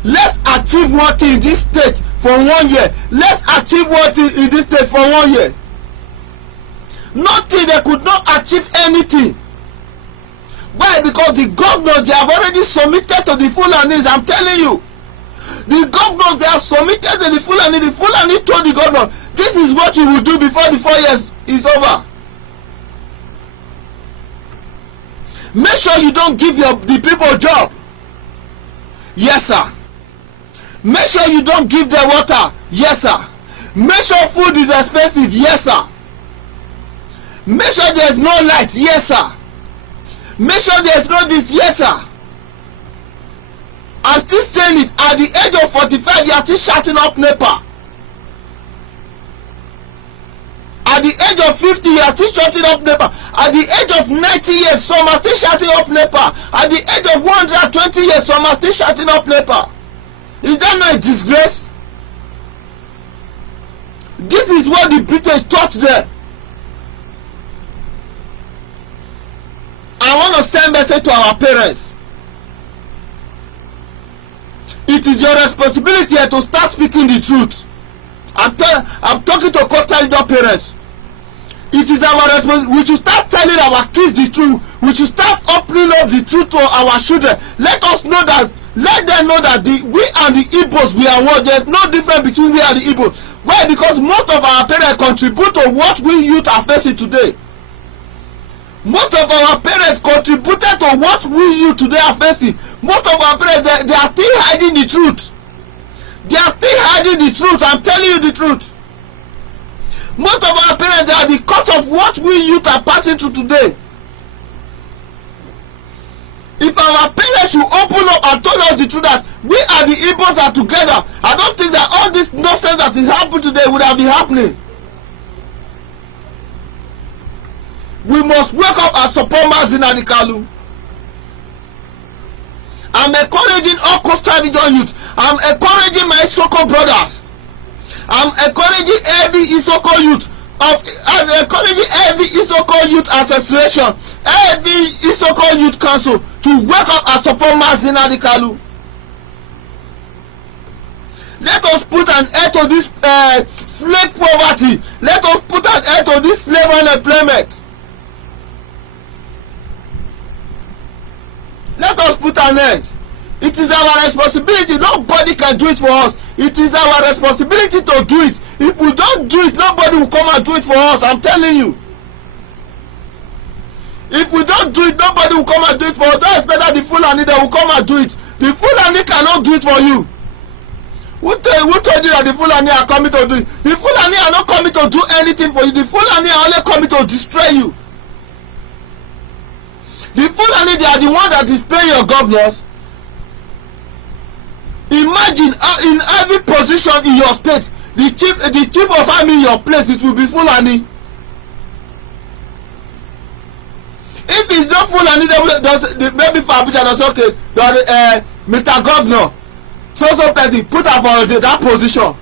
Let's achieve one thing in this state for 1 year. Let's achieve one thing in this state for 1 year. Nothing, they could not achieve anything. Why? Because the governors, they have already submitted to the Fulanis. I'm telling you. The governors, they have submitted to the Fulani. The Fulani told the governor, this is what you will do before the 4 years is over. Make sure you don't give the people a job. Yes, sir. Make sure you don't give them water. Yes, sir. Make sure food is expensive. Yes, sir. Make sure there's no light. Yes, sir. Make sure there's no this. Yes, sir. I'm still saying it. At the age of 45, you are still shutting up NEPA. At the age of 50, you are still shutting up NEPA. At the age of 90 years, some are still shutting up NEPA. At the age of 120 years, some are still shutting up NEPA. Is that not a disgrace? This is what the British taught them. I want to send message to our parents. It is your responsibility to start speaking the truth. I'm talking to Costa Rica parents. It is our responsibility. We should start telling our kids the truth. We should start opening up the truth to our children. Let them know that we and the Igbos, we are one. There's no difference between we and the Igbos. Why? Because most of our parents contribute to what we youth are facing today. Most of our parents contributed to what we youth today are facing. Most of our parents, they are still hiding the truth. They are still hiding the truth. I'm telling you the truth. Most of our parents, they are the cause of what we youth are passing through today. If our parents should open up and tell us the truth that we and the Igbos are together, I don't think that all this nonsense that is happening today would have been happening. We must wake up and support Mazi Nnamdi Kanu. I'm encouraging all Coastal Region youth. I'm encouraging my Isoko brothers. I'm encouraging every Isoko youth. I'm encouraging every Isoko Youth Association, every Isoko Youth Council to wake up and support Mazi Nnamdi Kanu. Let us put an end to this slave poverty. Let us put an end to this slave unemployment. Let us put an end. It is our responsibility. Nobody can do it for us. It is our responsibility to do it. If we don't do it, nobody will come and do it for us. I'm telling you. If we don't do it, nobody will come and do it for us. Don't expect that the Fulani that will come and do it. The Fulani cannot do it for you. Who told you that the Fulani are coming to do it? The Fulani are not coming to do anything for you. The Fulani are only coming to destroy you. The Fulani, they are the one that is paying your governors. Imagine in every position in your state, the chief of army in your place, it will be Fulani. If it's not Fulani, maybe for Abuja, that's okay. Mr. Governor, so person put up for that position.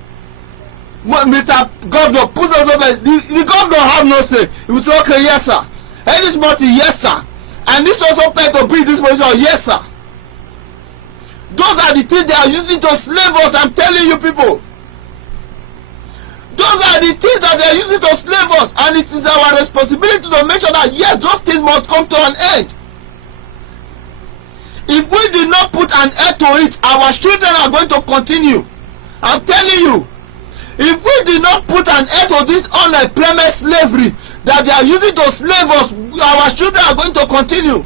Mr. Governor put also the governor have no say. He will say, okay, yes sir. And this money, yes sir. And this also pay to bring this position, yes sir. Those are the things they are using to slave us. I'm telling you people. Those are the things that they are using to slave us, and it is our responsibility to make sure that yes, those things must come to an end. If we did not put an end to it, our children are going to continue. I'm telling you. If we did not put an end to this unemployment slavery that they are using to slave us, our children are going to continue.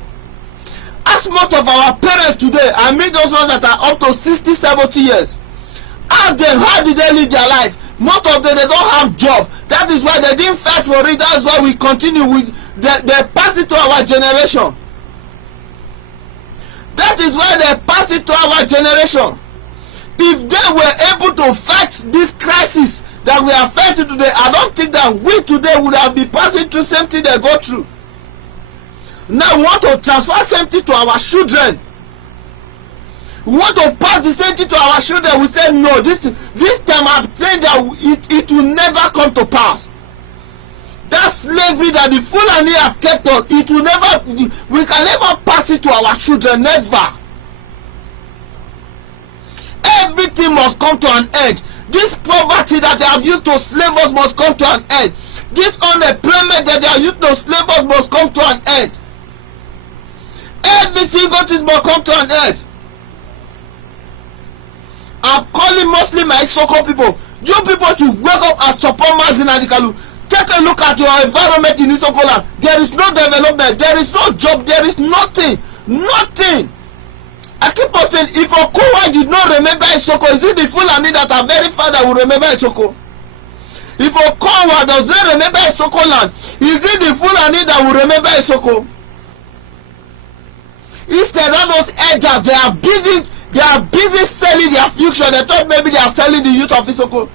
Ask most of our parents today, I mean those ones that are up to 60, 70 years. Ask them, how did they live their life? Most of them, they don't have job. That is why they didn't fight for it. That is why we continue with they pass it to our generation. That is why they pass it to our generation. If they were able to fight this crisis that we are fighting today, I don't think that we today would have been passing through same thing they go through. Now we want to transfer same thing to our children. We want to pass the same thing to our children. We say no, this time I'm saying that it will never come to pass. That slavery that the Fulani have kept us, it will never, we can never pass it to our children, never. Everything must come to an end. This poverty that they have used to slave us must come to an end. This unemployment that they are used to slave us must come to an end. Every single thing must come to an end. I'm calling mostly my Isoko people. You people should wake up and support Mazi Nnamdi Kanu. Take a look at your environment in Isoko land. There is no development. There is no job. There is nothing. Nothing. I keep on saying, if Okowa did not remember Isoko, is it the Fulani that are very far that will remember Isoko? If Okowa does not remember Isoko land, is it the Fulani that will remember Isoko? Instead of those elders, they are busy selling their future. They thought maybe they are selling the youth of Isoko.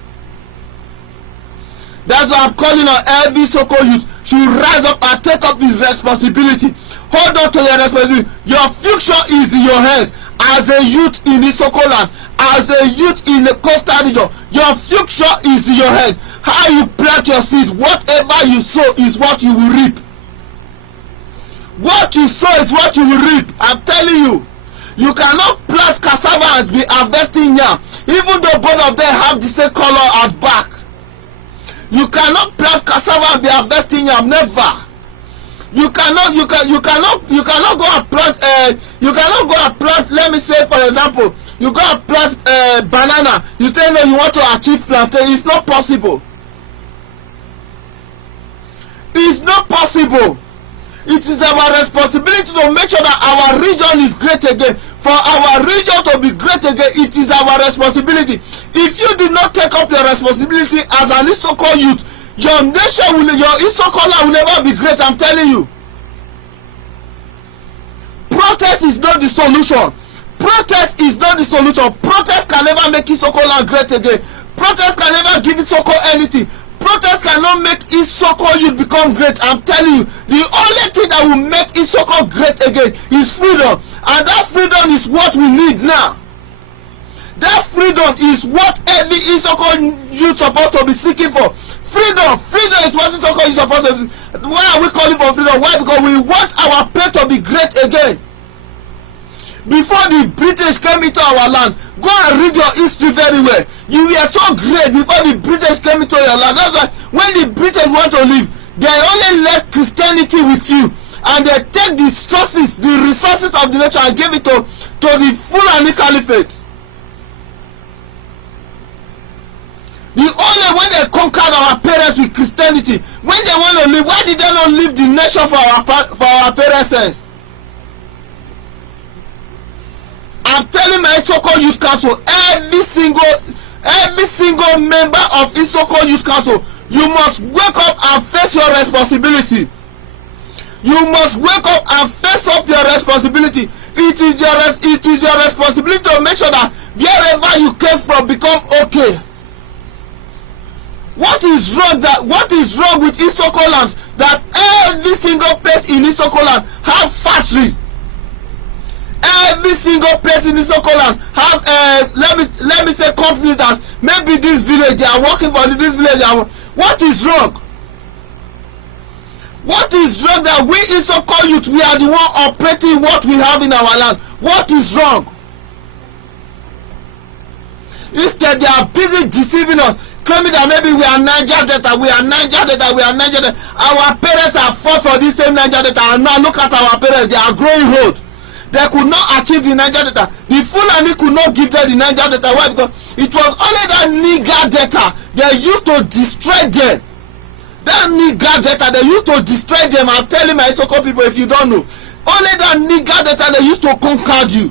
That's why I'm calling on every Isoko youth should rise up and take up his responsibility. Hold on to your responsibility. Your future is in your hands. As a youth in Isoko land, as a youth in the coastal region, your future is in your hand. How you plant your seed, whatever you sow is what you will reap. What you sow is what you will reap. I'm telling you. You cannot plant cassava and be harvesting yam, even though both of them have the same color at back. You cannot plant cassava and be harvesting yam. Never. You cannot go and plant. Let me say, for example, you go and plant banana. You say no, you want to achieve plantain. It's not possible. It's not possible. It is our responsibility to make sure that our region is great again. For our region to be great again, it is our responsibility. If you do not take up your responsibility as an Isoko youth, your nation your Isoko land will never be great. I'm telling you. Protest is not the solution. Protest is not the solution. Protest can never make Isoko land great again. Protest can never give Isoko anything. protest cannot make Isoko youth become great. I'm telling you, the only thing that will make Isoko great again is freedom, and that freedom is what we need now. That freedom is what every Isoko youth supposed to be seeking for. Freedom is what Isoko is supposed to be. Why are we calling for freedom? Why? Because we want our place to be great again. Before the British came into our land, go and read your history very well. You were so great before the British came into your land. That's why when the British want to leave, they only left Christianity with you, and they take the resources of the nation and give it to the Fulani Caliphate. The only when they conquered our parents with Christianity, when they want to leave, why did they not leave the nation for our parents? I'm telling my Isoko Youth Council, every single member of Isoko Youth Council, you must wake up and face your responsibility. You must wake up and face up your responsibility. It is your responsibility to make sure that wherever you came from become okay. What is wrong with Isoko land? That every single place in Isoko land have factory. Every single place in Isoko land have let me say companies that maybe this village they are working for this village. What is wrong? What is wrong that we Isoko youth, we are the one operating what we have in our land? What is wrong? Instead they are busy deceiving us, claiming that maybe we are Niger Delta. Our parents have fought for this same Niger Delta, and now look at our parents, they are growing old. They could not achieve the Niger Delta. The Fulani could not give them the Niger Delta. Why? Because it was only that Niger Delta they used to destroy them. That Niger Delta they used to destroy them. I'm telling my Isoko people, if you don't know, only that Niger Delta they used to conquer you.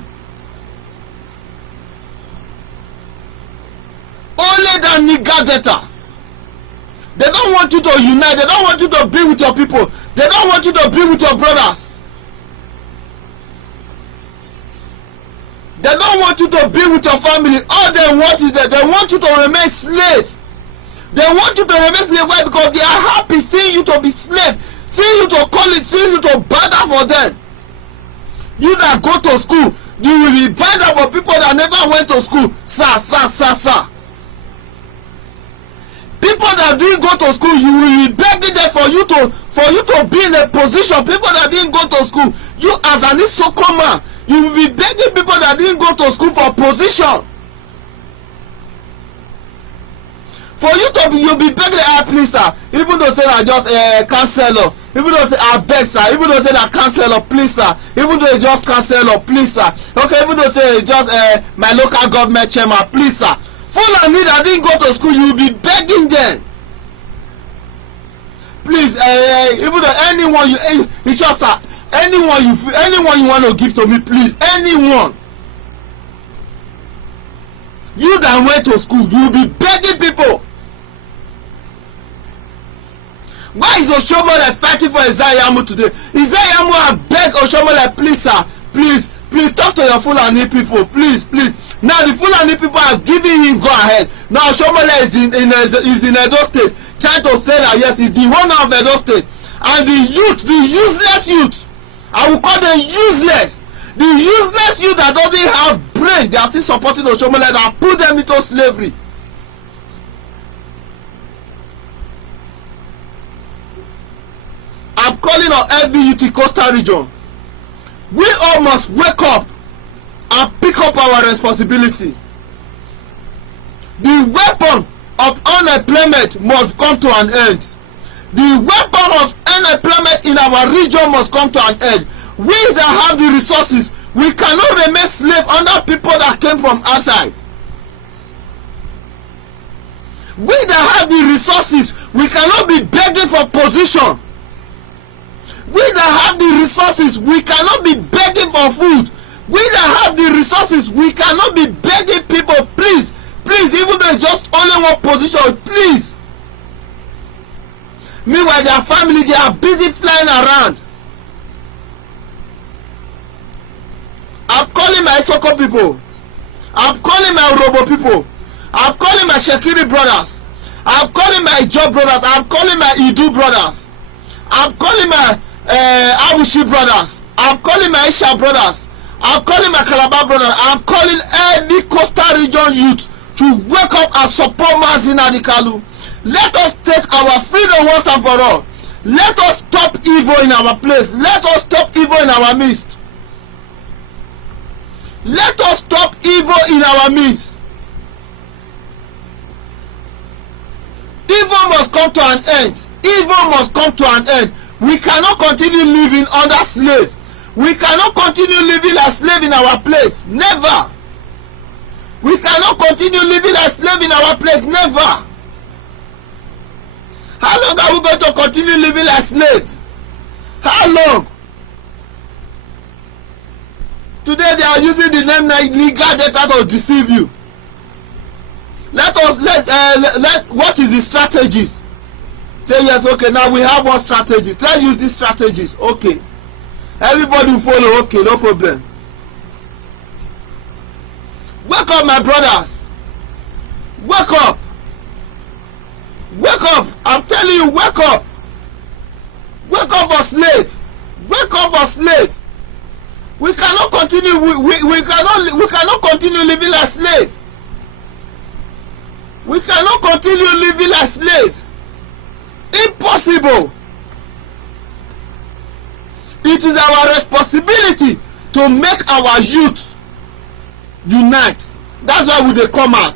Only that Niger Delta. They don't want you to unite. They don't want you to be with your people. They don't want you to be with your brothers. They don't want you to be with your family. All they want is that they want you to remain slave. They want you to remain slave. Why? Because they are happy seeing you to be slave, seeing you to call it, seeing you to bother for them. You that go to school, you will be bother for people that never went to school. Sir. People that didn't go to school, you will be begging them for you to be in a position. People that didn't go to school, you as an Isoko man, you will be begging people that didn't go to school for position. For you to be, you'll be begging, please sir, even though say that just councillor, even though say I beg sir, even though say that councillor, please sir, even though it's just councillor, please sir, okay, even though say it's just my local government chairman, please sir. Fulani that didn't go to school, you will be begging them. Please, even though anyone it's just anyone you want to give to me, please, anyone. You that went to school, you will be begging people. Why is Oshomole fighting for Ezeamu today? Ezeamu have begged Oshomole, please sir, please talk to your Fulani people, please. Now the Fulani people have given him go ahead. Now Oshomole is in Edo State, trying to say that yes, he's the owner of Edo State. And the useless youth, I will call them useless. The useless youth that doesn't have brain, they are still supporting Oshomole that put them into slavery. I'm calling on every youth in Coastal region. We all must wake up and pick up our responsibility. The weapon of unemployment must come to an end. The weapon of unemployment in our region must come to an end. We that have the resources, we cannot remain slave under people that came from outside. We that have the resources, we cannot be begging for position. We that have the resources, we cannot be begging for food. We that have the resources, we cannot be begging people, please, even though it's just only one position, please. Meanwhile, their family, they are busy flying around. I'm calling my Isoko people. I'm calling my Urobo people. I'm calling my Shekiri brothers. I'm calling my Ijaw brothers. I'm calling my Idu brothers. I'm calling my Awushi brothers. I'm calling my Isha brothers. I'm calling my Calabar brothers. I'm calling every coastal region youth to wake up and support Mazi Nnamdi Kanu. Let us take our freedom once and for all. Let us stop evil in our place. Let us stop evil in our midst. Let us stop evil in our midst. Evil must come to an end. Evil must come to an end. We cannot continue living under slave. We cannot continue living as slave in our place. Never. We cannot continue living as slave in our place. Never. How long are we going to continue living as slave? How long? Today they are using the name Niger Delta to deceive you. Let what is the strategies? Say yes, okay, now we have one strategy. Let's use these strategies. Okay. Everybody will follow. Okay, no problem. Wake up, my brothers. Wake up. Wake up. I'm telling you, wake up. Wake up for slave. Wake up for slave. We cannot continue. We cannot continue living as slave. We cannot continue living as slave. Impossible. It is our responsibility to make our youth unite. That's why we dey come out.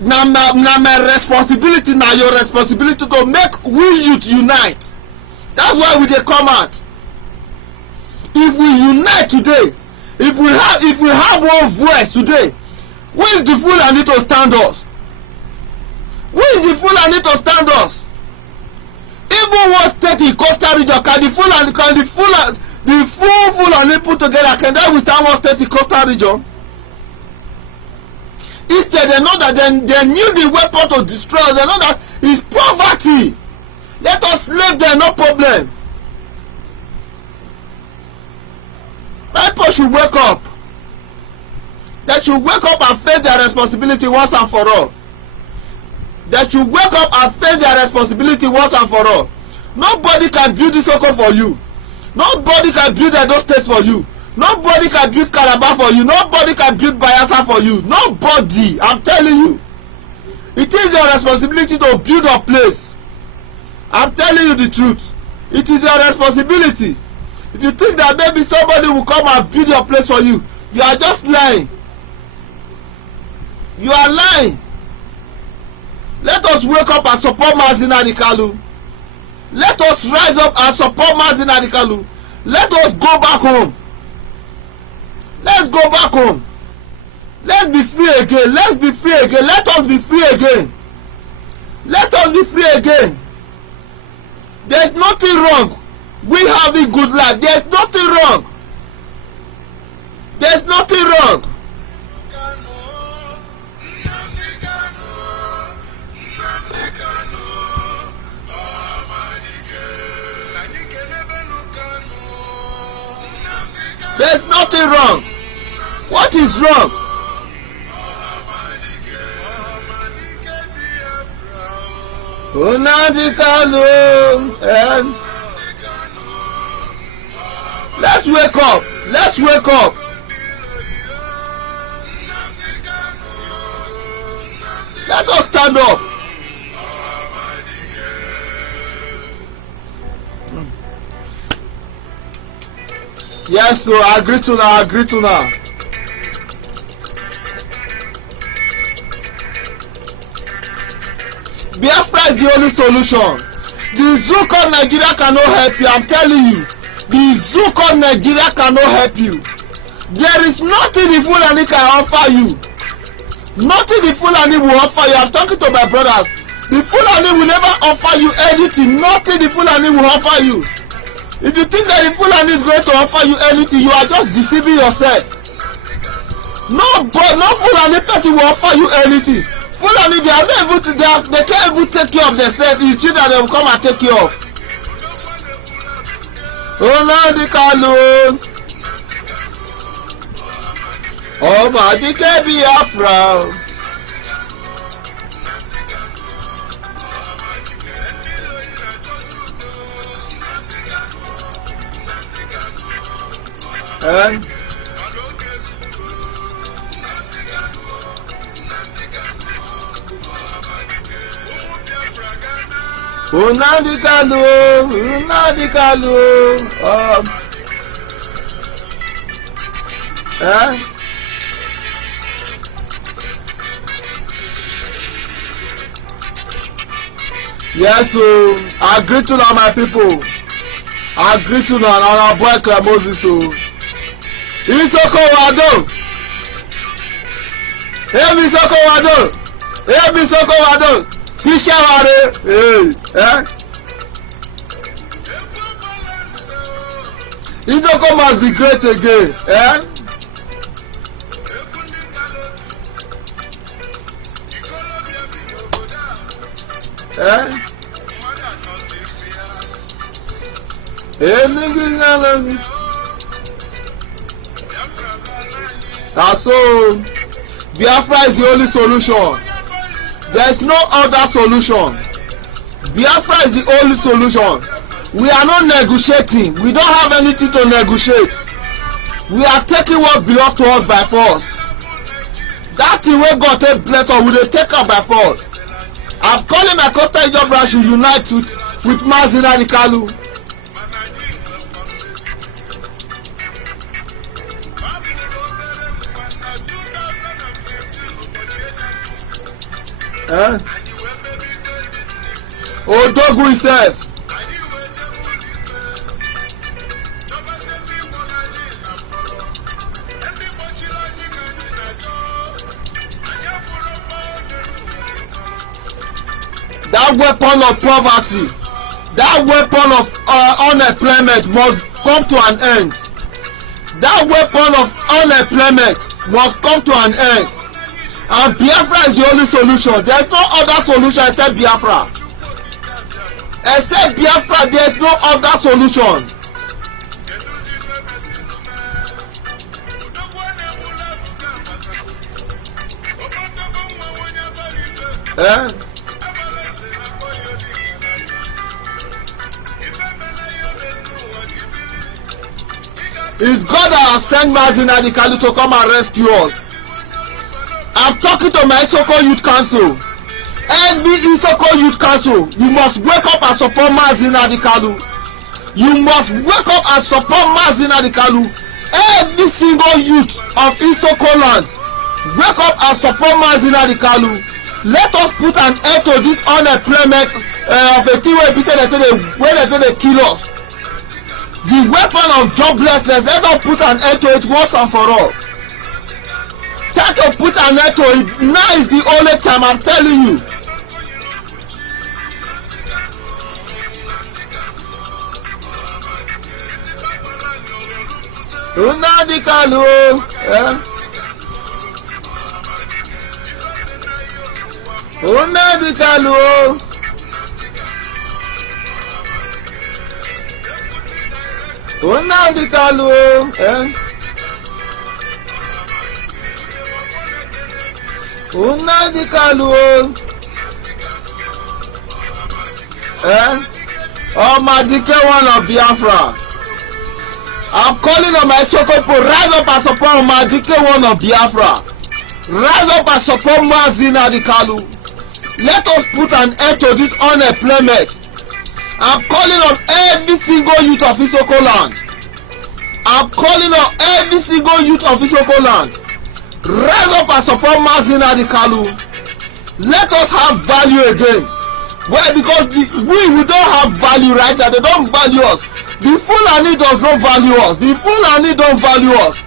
Na my responsibility, na your responsibility to make we youth unite. That's why we dey come out. If we unite today, if we have one voice today, who is the fool and need to stand us? Who is the fool and need to stand us? Even one state in Coastal region, can the fool and put together, can they withstand one state in Coastal region? Instead, they know that they knew the weapon to destroy us. They know that it's poverty. Let us slave them, no problem. People should wake up. They should wake up and face their responsibility once and for all. They should wake up and face their responsibility once and for all. Nobody can build this Oko for you. Nobody can build Edo State for you. Nobody can build Calabar for you. Nobody can build Bayelsa for you. Nobody. I'm telling you. It is your responsibility to build a place. I'm telling you the truth. It is your responsibility. If you think that maybe somebody will come and build your place for you, you are just lying. You are lying. Let us wake up and support Mazi Nnamdi Kanu. Let us rise up and support Mazi Nnamdi Kanu. Let us go back home. Let's go back home. Let's be free again. Let's be free again. Let us be free again. Let us be free again. There's nothing wrong. We have a good life. There's nothing wrong. There's nothing wrong. There's nothing wrong. What is wrong? Nnamdi Kanu. Let's wake up. Let's wake up. Let us stand up. Yes, so I agree to now. I agree to now. Biafra is the only solution. The zoo called Nigeria cannot help you. I'm telling you. The zoo called Nigeria cannot help you. There is nothing the Fulani can offer you. Nothing the Fulani will offer you. I'm talking to my brothers. The Fulani will never offer you anything. Nothing the Fulani will offer you. If you think that the Fulani is going to offer you anything, you are just deceiving yourself. No Fulani person will offer you anything. Fulani, they are not able to. They can't even take care of themselves. It's you that they will come and take care of. Nnamdi Kanu. Ọmọdé Biafra. Nnamdi Kanu, yes, so I agree to now, my people. I agree to now, and our boy Clem Moses. So Isoko Wado, Isoko Wado, Ishaware, Isoko must be great again, So Biafra is the only solution. There is no other solution. Biafra is the only solution. We are not negotiating. We don't have anything to negotiate. We are taking what belongs to us by force. That thing wey God take bless us, we dey take am by force. I'm calling my coastal region branch to unite with Mazi Nnamdi Kanu. Odogu himself. That weapon of poverty, that weapon of unemployment must come to an end. That weapon of unemployment must come to an end. And Biafra is the only solution. There is no other solution except Biafra. Except Biafra, there is no other solution. It's God that has sent Mazi Nnamdi Kanu to come and rescue us. I'm talking to my Isoko Youth Council. Every Isoko Youth Council, you must wake up and support Mazi Nnamdi Kanu. You must wake up and support Mazi Nnamdi Kanu. Every single youth of Isoko land, wake up and support Mazi Nnamdi Kanu. Let us put an end to this unemployment of a thing where they say they kill us. The weapon of joblessness, let us put an end to it once and for all. Time to put an end to it. Now is the only time, I'm telling you. Nnamdi Kanu, Nnamdi Kanu, Nnamdi Kanu, Nnamdi Kanu, Omadike one of Biafra. I'm calling on my Sokopo, rise up and support Omadike one of Biafra. Rise up and support Mazi Nnamdi Kanu. Let us put an end to this unemployment. I'm calling on every single youth of Isoko land. I'm calling on every single youth of Isoko land. Rise up and support Mazi Nnamdi Kanu. Let us have value again. Why? Because we don't have value right now. They don't value us. The Fulani does not value us. The Fulani don't value us.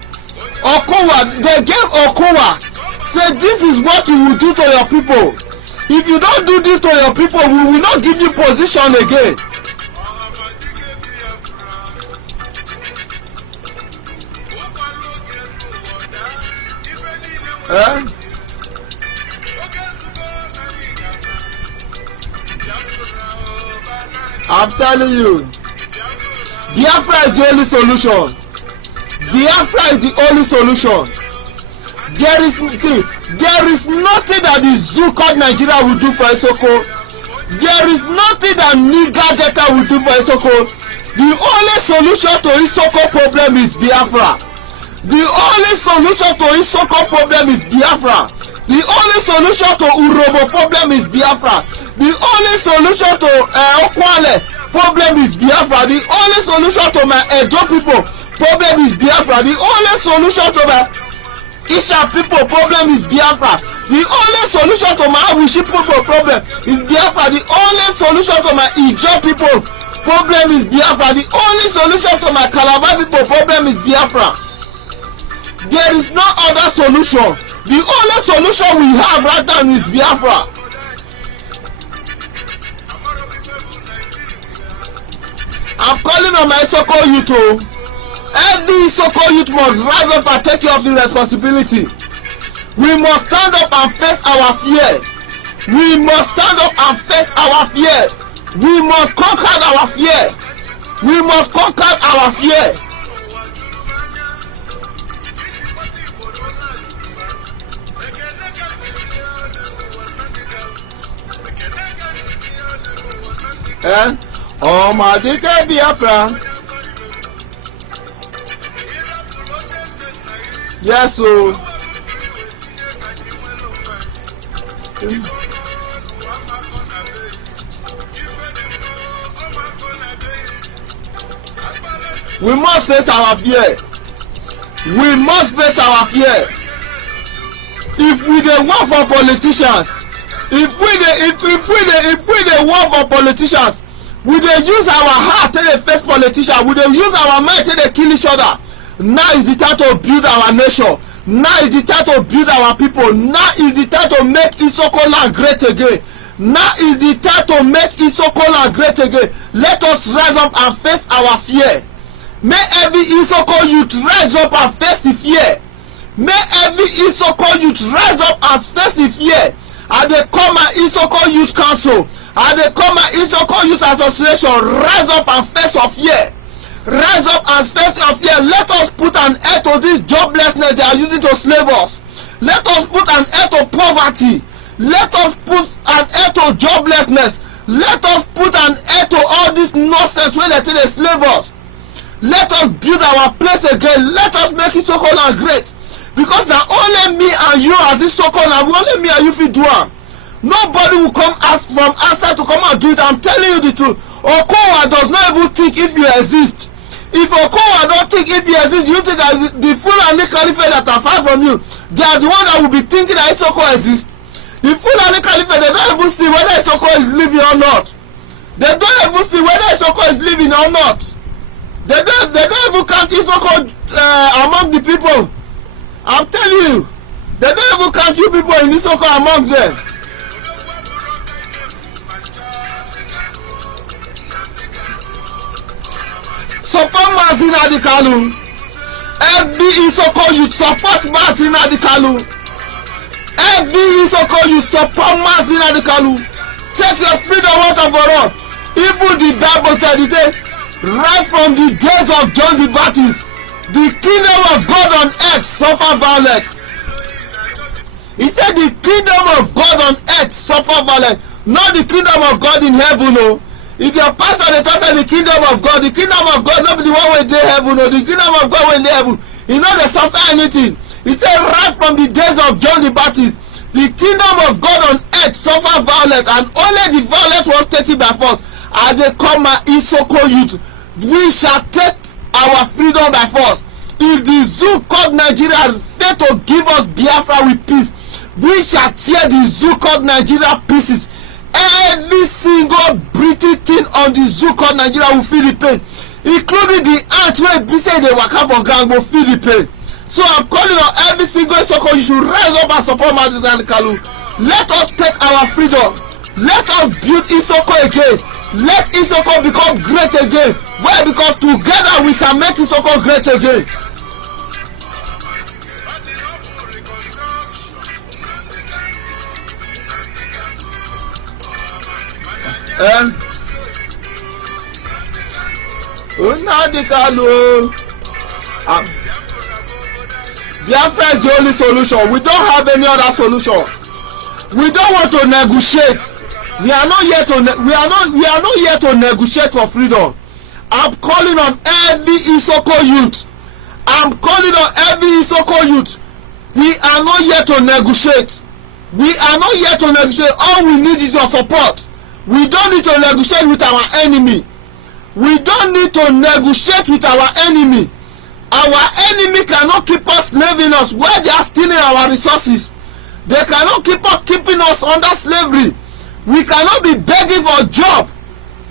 Okowa, they gave Okowa, say this is what you will do to your people. If you don't do this to your people, we will not give you position again. I'm telling you, Biafra is the only solution. Biafra is the only solution. There is nothing that the zoo called Nigeria will do for Isoko. There is nothing that Niger Delta will do for Isoko. The only solution to Isoko problem is Biafra. The only solution to Isoko problem is Biafra. The only solution to Urobo problem is Biafra. The only solution to Okwale problem is Biafra. The only solution to my Edo people problem is Biafra. The only solution to my Isha people problem is Biafra. The only solution to my Awishi people problem is Biafra. The only solution to my Ijo people problem is Biafra. The only solution to my Calabar people problem is Biafra. There is no other solution. The only solution we have right now is Biafra. I'm calling on my Isoko youth. Every Isoko youth must rise up and take care of the responsibility. We must stand up and face our fear. We must stand up and face our fear. We must conquer our fear. We must conquer our fear. Ọmọdé Biafra. Yes, so. We must face our fear. We must face our fear. If we dey work for politicians, if we dey work for politicians, we dey use our heart take dey face politicians, we dey use our mind take dey kill each other. Now is the time to build our nation. Now is the time to build our people. Now is the time to make Isoko land great again. Now is the time to make Isoko land great again. Let us rise up and face our fear. May every Isoko youth rise up and face the fear. May every Isoko youth rise up and face the fear. And they call my Isoko Youth Council. And they call my Isoko Youth Association. Rise up and face your fear. Rise up and face your fear. Let us put an end to this joblessness they are using to slave us. Let us put an end to poverty. Let us put an end to joblessness. Let us put an end to all this nonsense wey dey take dey slave us. Let us build our place again. Let us make Isoko land great. Because na only me and you as Isoko land, only me and you fit do am. Nobody will come ask from outside to come and do it. I'm telling you the truth. Okowa does not even think if you exist. If Okowa don't think if you exist, you think that the Fulani Caliphate that are far from you, they are the one that will be thinking that Isoko exists. The Fulani Caliphate, they don't even see whether Isoko is living or not. They don't even see whether Isoko is living or not. They don't even count Isoko among the people. I'm telling you, they don't even count you people in Isoko among them. Support Mazi Nnamdi Kanu. Every Isoko youth support Mazi Nnamdi Kanu. Every Isoko youth support Mazi Nnamdi Kanu. Take your freedom out of all. Even the Bible said, he said, right from the days of John the Baptist, the kingdom of God on earth suffer violence. He said the kingdom of God on earth suffer violence, not the kingdom of God in heaven. No. If your pastor dey talk say the kingdom of God no be the one wey dey heaven. No, the kingdom of God wey dey heaven, e no dey suffer anything. He said right from the days of John the Baptist, the kingdom of God on earth suffer violence, and only the violence was taken by force. And they come my Isoko youth, we shall take our freedom by force. If the zoo called Nigeria fail to give us Biafra with peace, we shall tear the zoo called Nigeria pieces. Every single British thing on the zoo called Nigeria will feel the pain, including the ant wey be say dey waka for ground go feel the pain. So I'm calling on every single Isoko, you should rise up and support Mazi Nnamdi Kanu. Let us take our freedom. Let us build Isoko again. Let Isoko become great again. Why? Because together we can make Isoko great again. Nnamdi Kanu. Biafra is the only solution. We don't have any other solution. We don't want to negotiate. We are not here to negotiate for freedom. I'm calling on every Isoko youth. I'm calling on every Isoko youth. We are not here to negotiate. We are not here to negotiate. All we need is your support. We don't need to negotiate with our enemy. We don't need to negotiate with our enemy. Our enemy cannot keep us slaving us where they are stealing our resources. They cannot keeping us under slavery. We cannot be begging for a job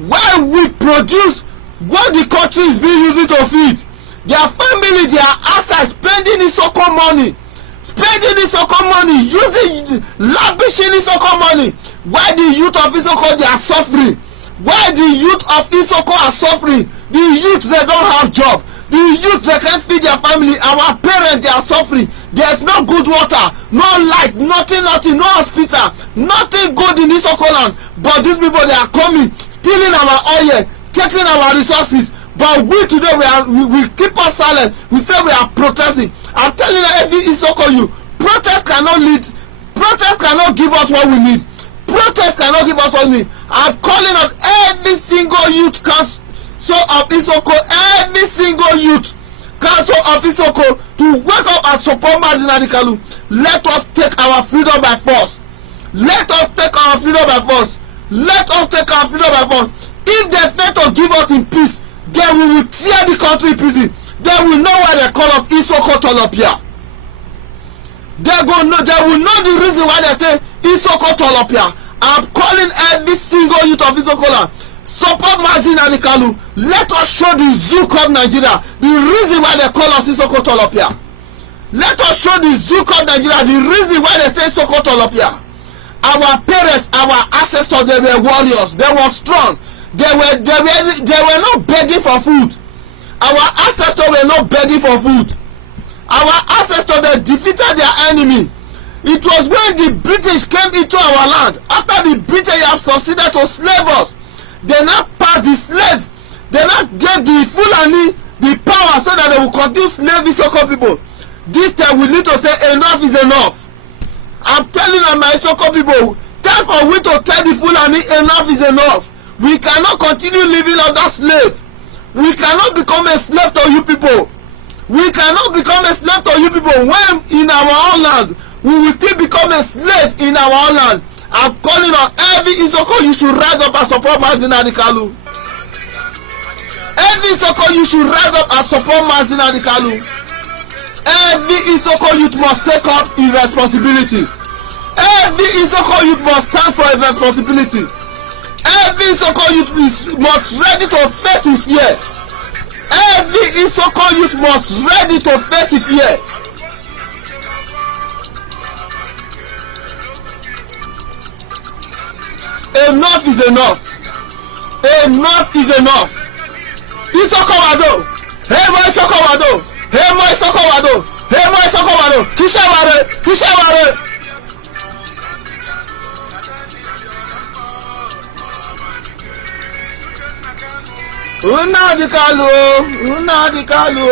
where we produce what the country is being using to feed. Their family, their assets, spending Isoko money. Spending Isoko money, using, lavishing Isoko money. Why the youth of Isoko, they are suffering. Why the youth of Isoko are suffering. The youth, they don't have job. The youth, they can't feed their family. Our parents, they are suffering. There's no good water, no light, nothing, no hospital, nothing good in Isoko land. But these people, they are coming, stealing our oil, taking our resources. But we today, we keep us silent. We say we are protesting. I'm telling you, every Isoko you, protest cannot lead. Protest cannot give us what we need. Protest cannot give us what we need. I'm calling on every single youth council of Isoko, every single youth council of Isoko to wake up and support Mazi Nnamdi Kanu. Let us take our freedom by force. Let us take our freedom by force. Let us take our freedom by force. If they fail to give us in peace, then we will tear the country in prison. They will know why they call us Isoko Tolopia. They will know the reason why they say Isoko Tolopia. I'm calling every single youth of Isoko land. Support Mazi Nnamdi Kanu. Let us show the Zook of Nigeria the reason why they call us Isoko Tolopia. Let us show the Zook of Nigeria the reason why they say Isoko Tolopia. Our parents, our ancestors, they were warriors. They were strong. They were not begging for food. Our ancestors were not begging for food. Our ancestors, they defeated their enemy. It was when the British came into our land. After the British have succeeded to slave us, they now passed the slave. They now gave the Fulani the power so that they will continue slaving Isoko people. This time we need to say enough is enough. I'm telling you, my Isoko people, time for we to tell the Fulani enough is enough. We cannot continue living under slave. We cannot become a slave to you people. We cannot become a slave to you people when in our own land we will still become a slave in our own land. I'm calling on every Isoko you should rise up and support Mazi Nnamdi Kanu. Every Isoko you should rise up and support Mazi Nnamdi Kanu. Every Isoko youth must take up his responsibility. Every Isoko youth must stand for his responsibility. Every Isoko youth must ready to face his fear. Every Isoko youth must ready to face his fear. Enough is enough. Enough is enough. Isoko wado. Hey mo Isoko wado. Hey mo Isoko wado. Hey mo Isoko wado. Kishaware. Kishaware. Nnamdi Kanu. Nnamdi Kanu.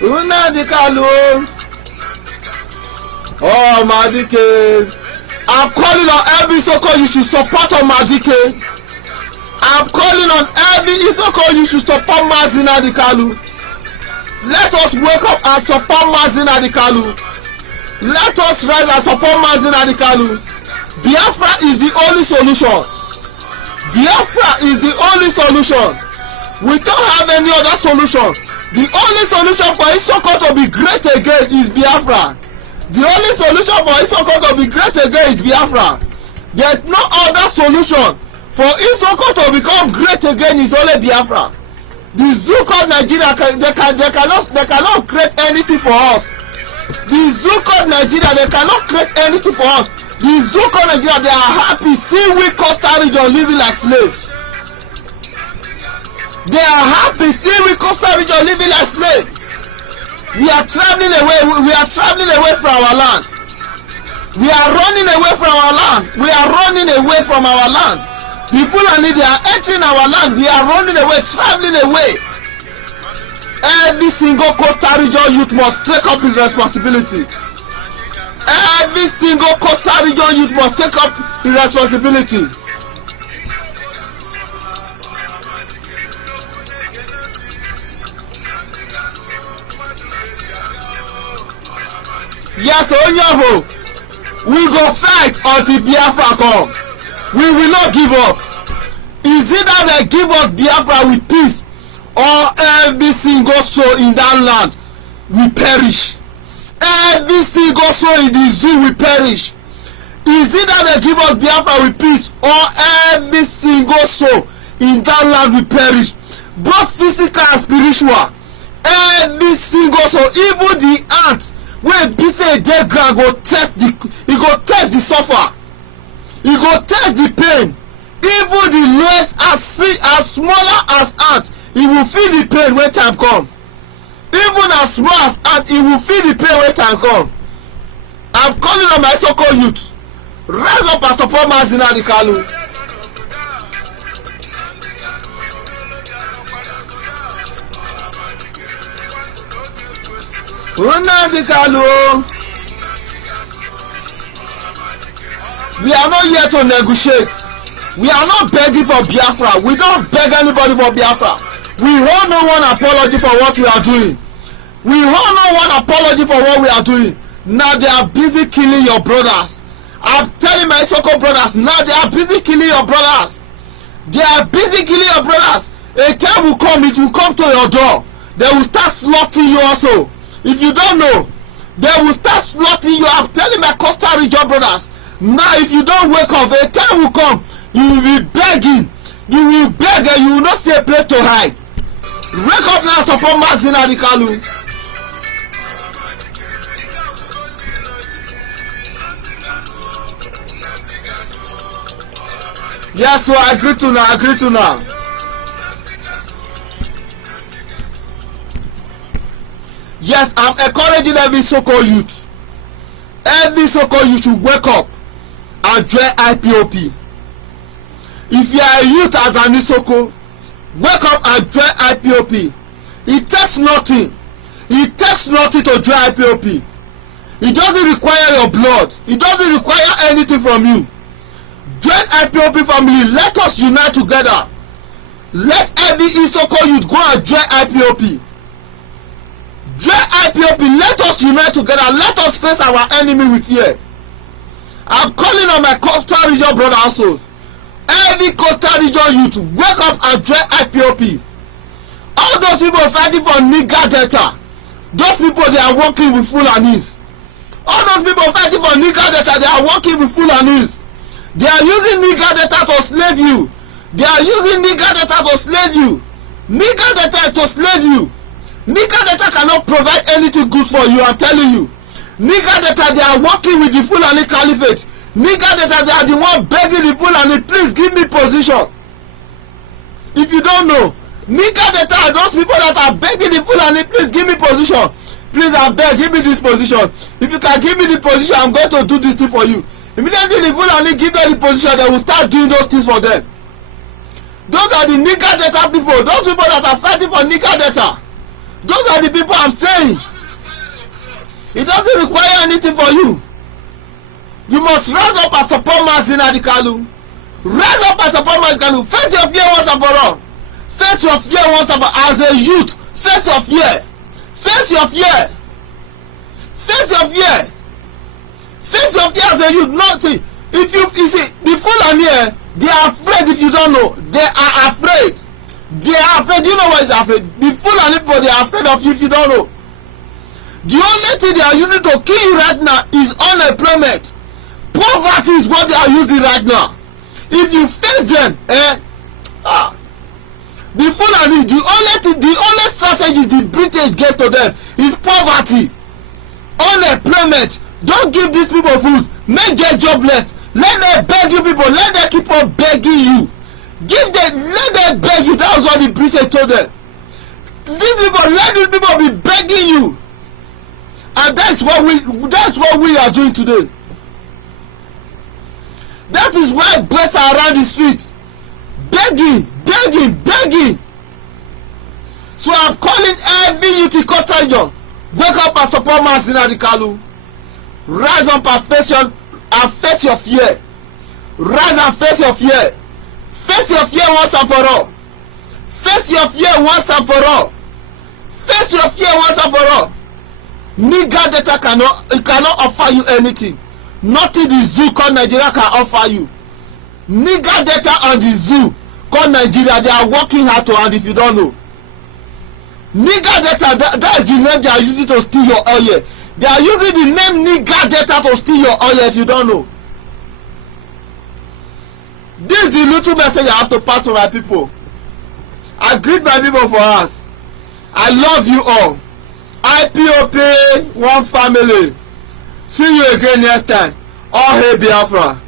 Nnamdi Kanu. Oh, Madike. I'm calling on every Isoko you should support on Madike. I'm calling on every Isoko you should support Mazi Nnamdi Kanu. Let us wake up and support Mazi Nnamdi Kanu. Let us rise and support Mazi Nnamdi Kanu. Biafra is the only solution. Biafra is the only solution. We don't have any other solution. The only solution for Isoko to be great again is Biafra. The only solution for Isoko to be great again is Biafra. There is no other solution for Isoko to become great again is only Biafra. The Zook of Nigeria, they cannot create anything for us. The Zook of Nigeria, they cannot create anything for us. The Zook of Nigeria, they are happy seeing we Costa region living like slaves. They are happy seeing we Costa region living like slaves. We are traveling away. We are traveling away from our land. We are running away from our land. We are running away from our land. The Fulani, they are entering our land. We are running away, traveling away. Every single Costa region youth must take up his responsibility. Every single Costa region youth must take up his responsibility. Yes, Onyavo, we go fight until Biafra come. We will not give up. Is it that they give us Biafra with peace, or every single soul in that land will perish? Every single soul in the zoo will perish. Is it that they give us Biafra with peace, or every single soul in that land will perish? Both physical and spiritual. Every single soul, even the ant wey be say dey ground go test the, e go test the suffer, e go test the pain. Even the lowest as smaller as ant, e will feel the pain when time come. Even as small as ant, e will feel the pain when time come. I'm calling on my so-called youth, rise up and support Mazi Nnamdi Kanu. Nnamdi Kanu, we are not here to negotiate. We are not begging for Biafra. We don't beg anybody for Biafra. We hold no one apology for what we are doing. We hold no one apology for what we are doing. Now they are busy killing your brothers. I'm telling my so-called brothers, now they are busy killing your brothers. They are busy killing your brothers. A time will come, it will come to your door. They will start slaughtering you also. If you don't know, they will start slaughtering you. I'm telling my Coastal Region brothers, now if you don't wake up, a time will come, you will be begging. You will beg and you will not see a place to hide. Wake up now, support Mazi Nnamdi Kanu. Yes, so I agree to now. Yes, I'm encouraging every so-called youth. Every so-called youth should wake up and join IPOP. If you are a youth as an Isoko, wake up and join IPOP. It takes nothing. It takes nothing to join IPOP. It doesn't require your blood. It doesn't require anything from you. Join IPOP family. Let us unite together. Let every Isoko youth go and join IPOP. Join IPOP. Let us unite together. Let us face our enemy with fear. I'm calling on my Coastal Region brother also. Every Coastal Region youth, wake up and join IPOP. All those people fighting for Niger Delta, those people, they are working with Fulanis. All those people fighting for Niger Delta, they are working with Fulanis. They are using Niger Delta to slave you. They are using Niger Delta to slave you. Niger Delta is to slave you. Niger Delta cannot provide anything good for you, I'm telling you. Niger Delta, they are working with the Fulani Caliphate. Niger Delta, they are the one begging the Fulani, please give me position. If you don't know, Niger Delta are those people that are begging the Fulani, please give me position. Please, I beg, give me this position. If you can give me the position, I'm going to do this thing for you. Immediately the Fulani give them the position, they will start doing those things for them. Those are the Niger Delta people. Those people that are fighting for Niger Delta. Those are the people I'm saying. It doesn't require anything for you. You must rise up and support Mazi Nnamdi Kanu. Rise up and support Mazi Kanu. Face your fear once and for all. Face your fear once and for all. As a youth, face your fear. Face your fear. Face your fear. Face your fear as a youth. Nothing. If you see the Fulani, they are afraid. If you don't know, they are afraid. They are afraid. Do you know why they are afraid? The Fulani people, they are afraid of you if you don't know. The only thing they are using to kill you right now is unemployment. Poverty is what they are using right now. If you face them, the Fulani, the only strategy the British gave to them is poverty, unemployment. Don't give these people food. Make them jobless. Let them beg you people. Let them keep on begging you. Give them. Let them beg you. That was what the British told them. These people, let these people be begging you. And that's what we are doing today. That is why boys are around the street begging. So I'm calling every youth in Coastal Region, wake up and support Mazi Nnamdi Kanu. Rise up and face your fear. Rise and face your fear. Face your fear once and for all. Face your fear once and for all. Face your fear once and for all. Nigger data cannot offer you anything. Nothing the zoo called Nigeria can offer you. Nigger data and the zoo called Nigeria, they are working hard to hand if you don't know. Nigger data, that is the name they are using to steal your oil. They are using the name Nigger data to steal your oil if you don't know. This is the little message I have to pass to my people. I greet my people for us. I love you all. IPOP, one family. See you again next time. All hail Biafra.